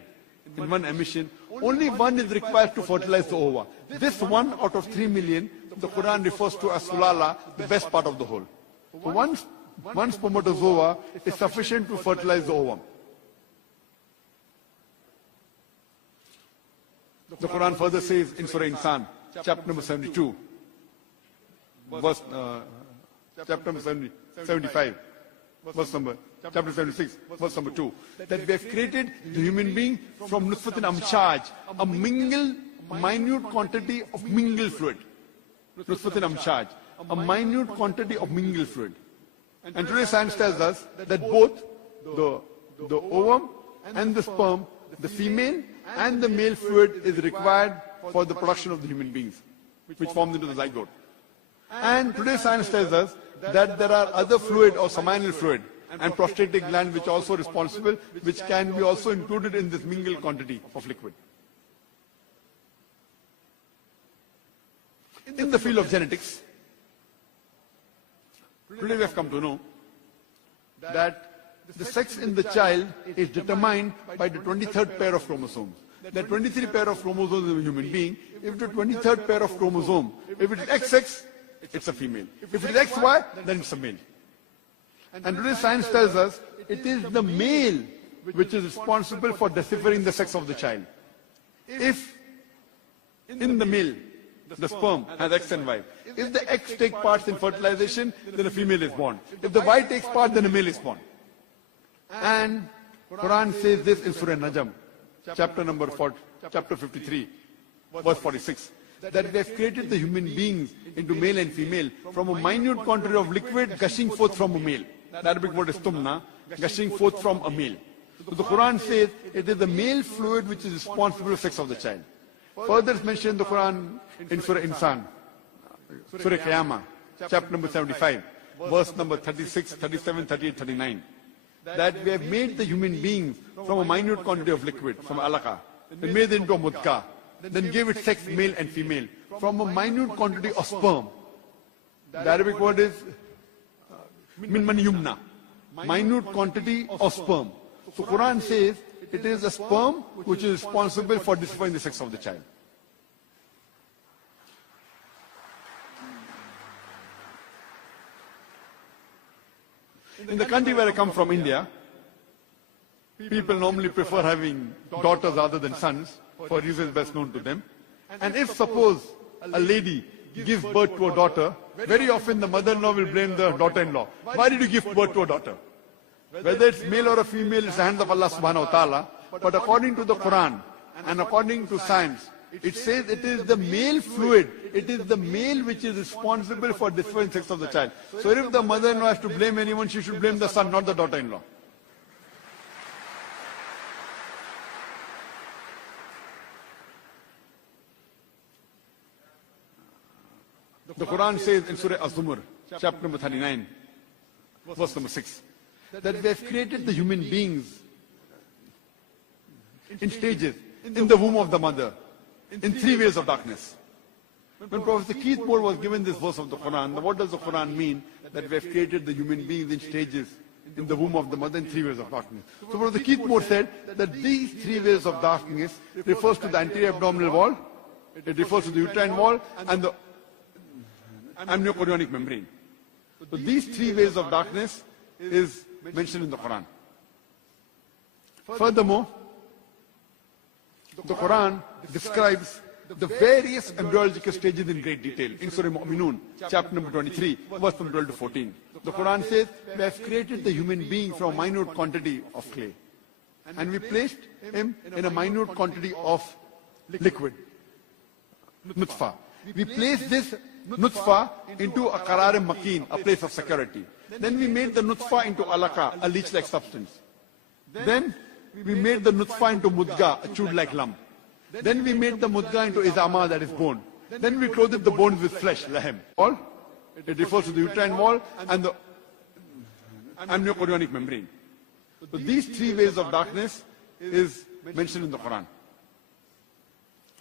in one emission, only one is required to fertilize the ova. This one out of 3 million, the Quran refers to as sulala, the best part of the whole. So one spermatozoa is sufficient to fertilize the ovum. The Quran further says in Surah Insan, chapter number 72, verse, chapter number 75, verse number, chapter 76, verse number 2, that we have created the human being from nutfatin amshaj, a minute quantity of mingled fluid. Nutfatin amshaj, a minute quantity of mingled fluid. And today science tells us that both the ovum and the sperm, the female and the male fluid is required for the production of the human beings, which forms into the zygote. And today science tells us that there are other fluid or seminal fluid and prostatic gland which are also responsible, which can be also included in this mingled quantity of liquid. In the field of genetics, today we have come to know that the sex in the child is determined by the 23rd pair of chromosomes. There are 23 pair of chromosomes in a human being. If the 23rd pair of chromosome, if it is XX, it's a female. If it is XY, then it's a male. And today science tells us it is the male which is responsible for deciphering the sex of the child. If in the male, the sperm has X and Y. If the X take part in fertilization, then a female is born. If the Y takes part, then a male is born. And Quran says this in Surah Najm, chapter number 53, verse 46, that we have created the human beings into male and female from a minute quantity of liquid gushing forth from a male. The Arabic word is tumna, gushing forth from a male. So the Quran says it is the male fluid which is responsible for the sex of the child. Further is mentioned in the Quran in Surah Insan, Surah Qiyamah, chapter number 75, verse number 36, 37, 38, 39. That we have made the human beings from a minute quantity of liquid, from alaqa, then made it into a mudka, then gave it sex, male and female, from a minute quantity of sperm. The Arabic word is min man yumna, minute quantity of sperm. So Quran says it is a sperm which is responsible for deciphering the sex of the child. In the country where I come from, India, people normally prefer having daughters rather than sons, for reasons best known to them. And if suppose a lady gives birth to a daughter, very often the mother-in-law will blame the daughter-in-law. Why did you give birth to a daughter? Whether it's male or a female, it's the hands of Allah subhanahu wa ta'ala. But according to the Quran and according to science, it says it is the male fluid, it is the male which is responsible for different sex of the child. So if the mother-in-law has to blame anyone, she should blame the son, not the daughter-in-law. The Quran says in Surah Az-Zumar, chapter number 39, verse number 6, that we have created the human beings in stages, in the womb of the mother, in 3 ways of darkness. When Professor Keith Moore was given this verse of the Quran, what does the Quran mean? That we have created the human beings in stages, in the womb of the mother, in 3 ways of darkness. So Professor Keith Moore said that these 3 ways of darkness refers to the anterior abdominal wall, it refers to the uterine wall, and the amniochorionic membrane. So these 3 ways of darkness is mentioned in the Quran. Furthermore, the Quran describes the various embryological stages in great detail. In Surah Mu'minun, chapter number 23, verse number 12 to 14. The Quran says, we have created the human being from a minute quantity of clay. And we placed him in a minute quantity of liquid, nutfa. We placed this nutfa into a qarar makin, a place of security. Then we made the nutfa into alaka, a leech-like substance. Then we made the nutfa into mudga, a chewed-like lump. Then we made the mudga into izama, that is bone. Then we clothed the bones with flesh, lahem. All it refers to the uterine wall and the amniochorionic membrane. So these 3 ways of darkness is mentioned in the Quran.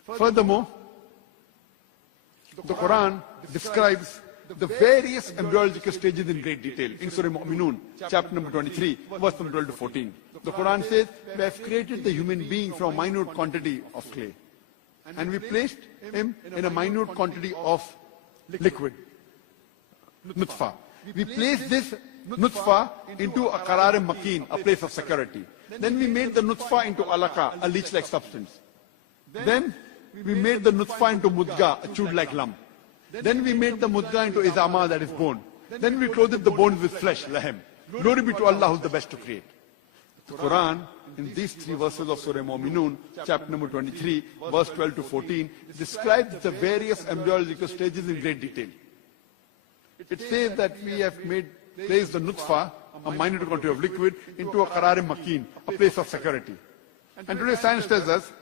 Furthermore, the Quran describes the various embryological stages in great detail. In Surah Mu'minun, chapter number 23, verse number 12 to 14. The Quran says, we have created the human being from a minute quantity of clay. And we placed him in a minute quantity of liquid, nutfa. We placed this nutfa into a qarar makin, a place of security. Then we made the nutfa into alaka, a leech-like substance. Then we made the nutfa into mudga, a chewed-like lump. Then we made the mudga into izama, that is bone. Then we clothed the bones with flesh, lahem. Glory be to Allah who is the best to create. The Quran, in these 3 verses of Surah Mu'minun, chapter number 23, verse 12 to 14, describes the various embryological stages in great detail. It says that we have placed the nutfa, a minute quantity of liquid, into a qarar makin, a place of security. And today science tells us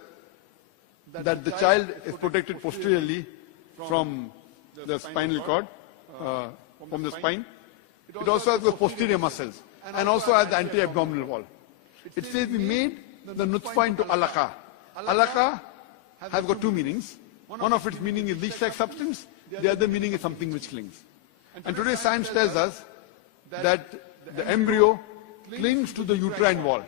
that the child is protected posteriorly from the spinal cord, from the spine. It also has the posterior muscles and also has the anti-abdominal wall. It says we made the nutfa into alaka. Alaka has got 2 meanings. One of its meaning is leech-like substance. The other meaning is something which clings. And today science tells us that the embryo clings to the uterine wall.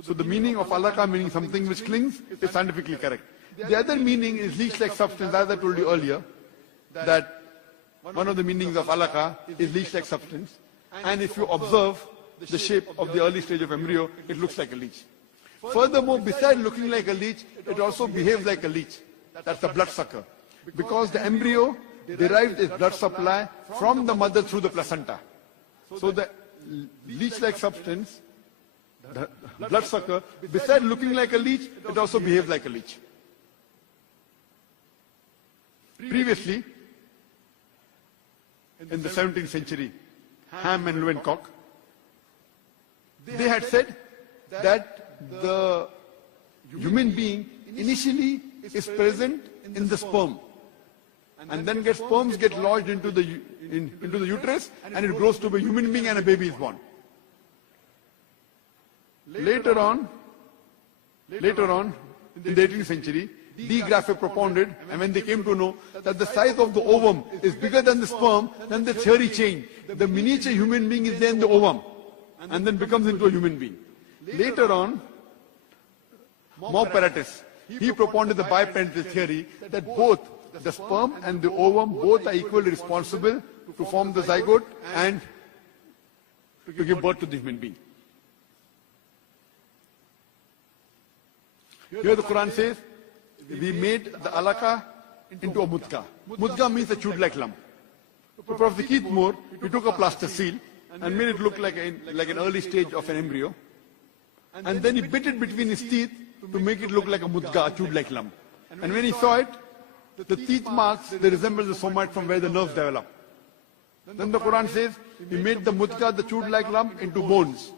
So the meaning of alaka, meaning something which clings, is scientifically correct. The other meaning is leech-like substance, as I told you earlier, that one of the meanings of alaka is leech-like substance. And if you observe the shape of the early stage of embryo, it looks like a leech. Furthermore, besides looking like a leech, it also behaves like a leech. That's a bloodsucker. Because the embryo derives its blood supply from the mother through the placenta. So the leech-like substance, the bloodsucker, besides looking like a leech, it also behaves like a leech. Previously, in the 17th century, Ham and Leeuwenhoek, they had said that the human being initially is present in the sperm, and then sperms get lodged into the uterus, and it grows to be a human being and a baby is born. Later on, in the 18th century, De Grasse propounded, and when they came to know that the size of the ovum is bigger than the sperm, then the theory changed. The miniature human being is there in the ovum, and then becomes into a human being. Later on, Maupertuis, he propounded the biparentite theory that both the sperm and the ovum both are equally responsible to form the zygote and to give birth to the human being. Here the Quran says, we made the alaka into a mudga. Mudga means a chewed-like lump. Professor Keith Moore, he took a plaster seal and made it look like an early stage of an embryo. and then he bit it between his teeth to make it look like a mudga, a tube-like lump. And when he saw it, the teeth marks, they resemble the somite from where the nerves develop. Then the Quran says, he made the mudga, the tube-like lump, into bones.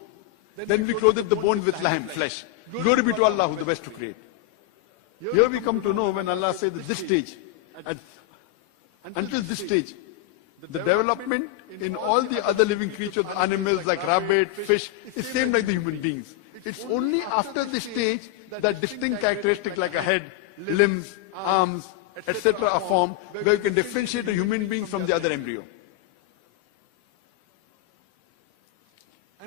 Then we clothed the bones with lahm, flesh. Glory be to Allah, who is the best to create. Here we come to know when Allah says that this stage, until this stage, the development in all the other living creatures, animals like rabbit, fish, is same like the human beings. It's only after this stage that distinct characteristics like a head, limbs, arms, etc. are formed, where you can differentiate a human being from the other embryo.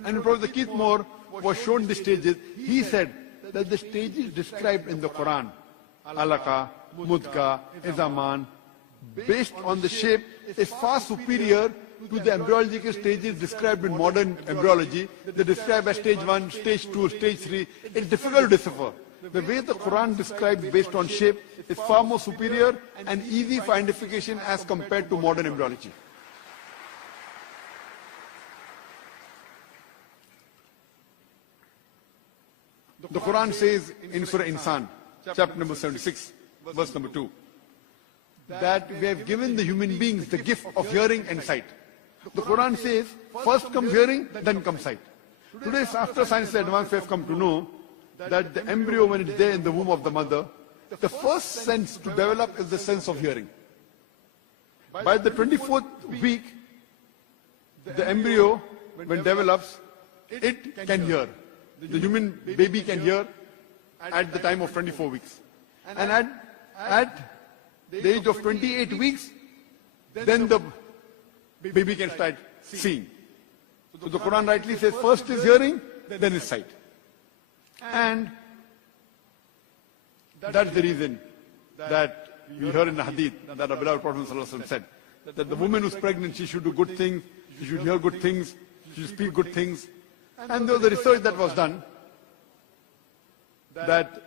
And Prophet Zakir Moore was shown the stages. He said that the stages described in the Quran, alaka, mudka, izaman, based on the shape, is far superior to the embryological stages described in modern embryology. They describe as stage 1, stage 2, stage 3. It's difficult to decipher. The way the Quran describes based on shape is far more superior and easy for identification as compared to modern embryology. The Quran says in Surah Insan, chapter number 76, verse number 2, that we have given the human beings the gift of hearing and sight. The Quran says, first comes hearing, then comes sight. Today, after science advance, we have come to know that the embryo, when it's there in the womb of the mother, the first sense to develop is the sense of hearing. By the 24th week, the embryo, when develops, it can hear. The human baby can hear at the time of 24 weeks. And at the age of 28 weeks, then the baby can start seeing. So the Quran rightly says first is hearing, then is sight. And that's the reason that we heard in the hadith that our beloved Prophet ﷺ said that the woman who's pregnant, she should do good things, she should hear good things, she should speak good things. And there was a research that was done that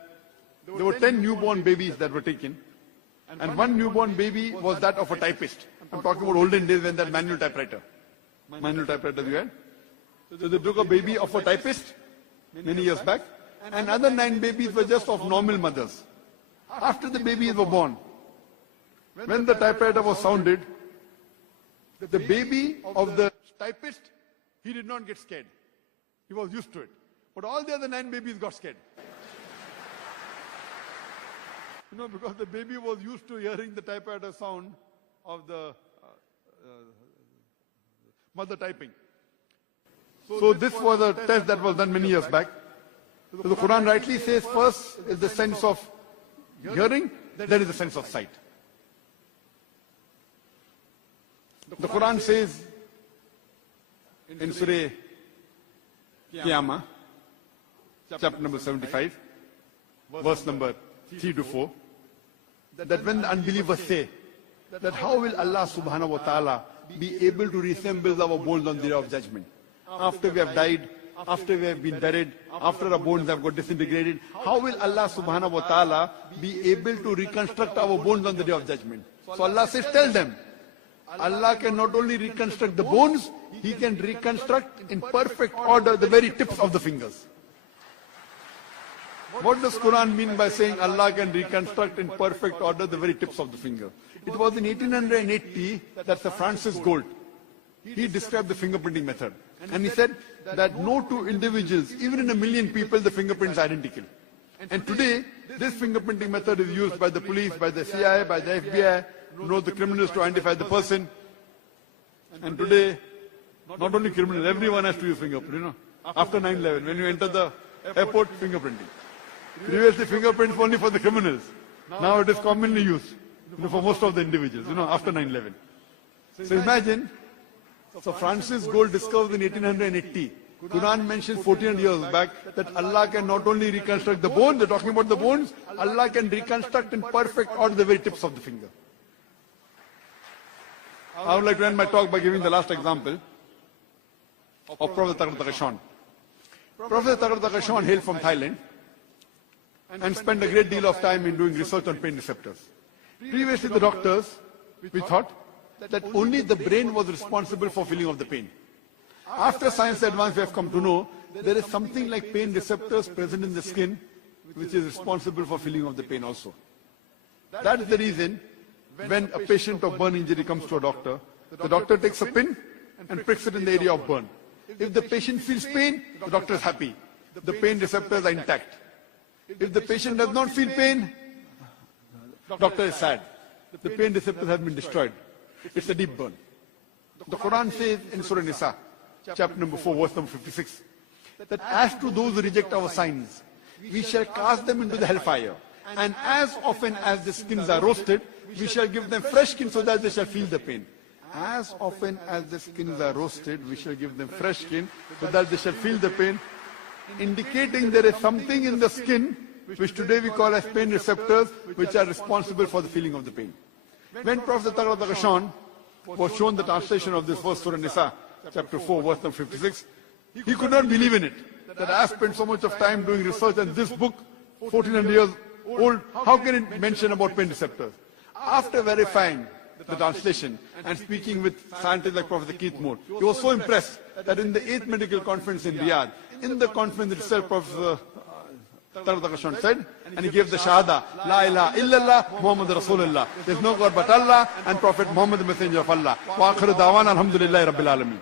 there were 10 newborn babies that were taken, and one newborn baby was that of a typist. I'm talking about olden days when that manual typewriter you had. So they took a baby of a typist many years back, and other 9 babies were just of normal mothers. After the babies were born, when the typewriter was sounded, the baby of the typist, he did not get scared. He was used to it. But all the other 9 babies got scared. Because the baby was used to hearing the typewriter sound of the mother typing. So this was a test that was done many years back. So the Quran rightly says first is the sense of hearing, then is the sense of sight. The Quran says in Surah Qiyamah, chapter number 75, verse number 3 to 4, that when the unbelievers say that how will Allah subhanahu wa ta'ala be able to reassemble our bones on the day of judgment? After we have died, after we have been buried, after our bones have got disintegrated, how will Allah subhanahu wa ta'ala be able to reconstruct our bones on the day of judgment? So Allah says, tell them, Allah can not only reconstruct the bones, He can reconstruct in perfect order the very tips of the fingers. What does Quran mean by saying Allah can reconstruct in perfect order the very tips of the finger? It was in 1880 that Sir Francis Gould, he described the fingerprinting method. And he said that no two individuals, even in a million people, the fingerprint is identical. And today, this fingerprinting method is used by the police, by the CIA, by the FBI, to know the criminals, to identify the person. And today, not only criminals, everyone has to use fingerprint. After 9/11, when you enter the airport, fingerprinting. Previously, fingerprints were only for the criminals. Now it is commonly used for most of the individuals, after 9/11. So imagine, so Francis Gould discovered in 1880. Quran mentions 1400 years back that Allah can not only reconstruct the bones, they're talking about the bones, Allah can reconstruct in perfect order the very tips of the finger. I would like to end my talk by giving the last example of Prophet Dr.zakir. Prophet Dr.zakir hailed from Thailand and spent a great deal of time in doing research on pain receptors. Previously, the doctors, we thought that only the brain was responsible for feeling of the pain. After science advanced, we have come to know there is something like pain receptors present in the skin which is responsible for feeling of the pain also. That is the reason when a patient of burn injury comes to a doctor, the doctor takes a pin and pricks it in the area of burn. If the patient feels pain, the doctor is happy. The pain receptors are intact. If the patient does not feel pain, doctor is sad. The pain receptors have been destroyed. It's a deep burn. The Quran says in Surah Nisa, chapter number 4, verse number 56, that as to those who reject our signs, we shall cast them into the hellfire. And as often as the skins are roasted, we shall give them fresh skin so that they shall feel the pain. As often as the skins are roasted, we shall give them fresh skin so that they shall feel the pain, indicating there is something in the skin which today we call as pain receptors, which are responsible for the feeling of the pain. When Prophet Dr.zakir was shown the translation of this verse, Surah Nisa, chapter 4, verse number 56, he could not believe in it. That I spent so much of time doing research on this book, 1400 years old, how can it mention about pain receptors? After verifying the translation and speaking with scientists like Professor Keith Moore, he was so impressed that in the 8th medical conference in Riyadh, in the conference itself, Professor Dr.zakir said, and he gave the Shahada, La ilaha illallah, Muhammad Rasulullah. There is no God but Allah, and Prophet Muhammad the Messenger of Allah. Wa akhiru da'wana alhamdulillahi rabbil alameen.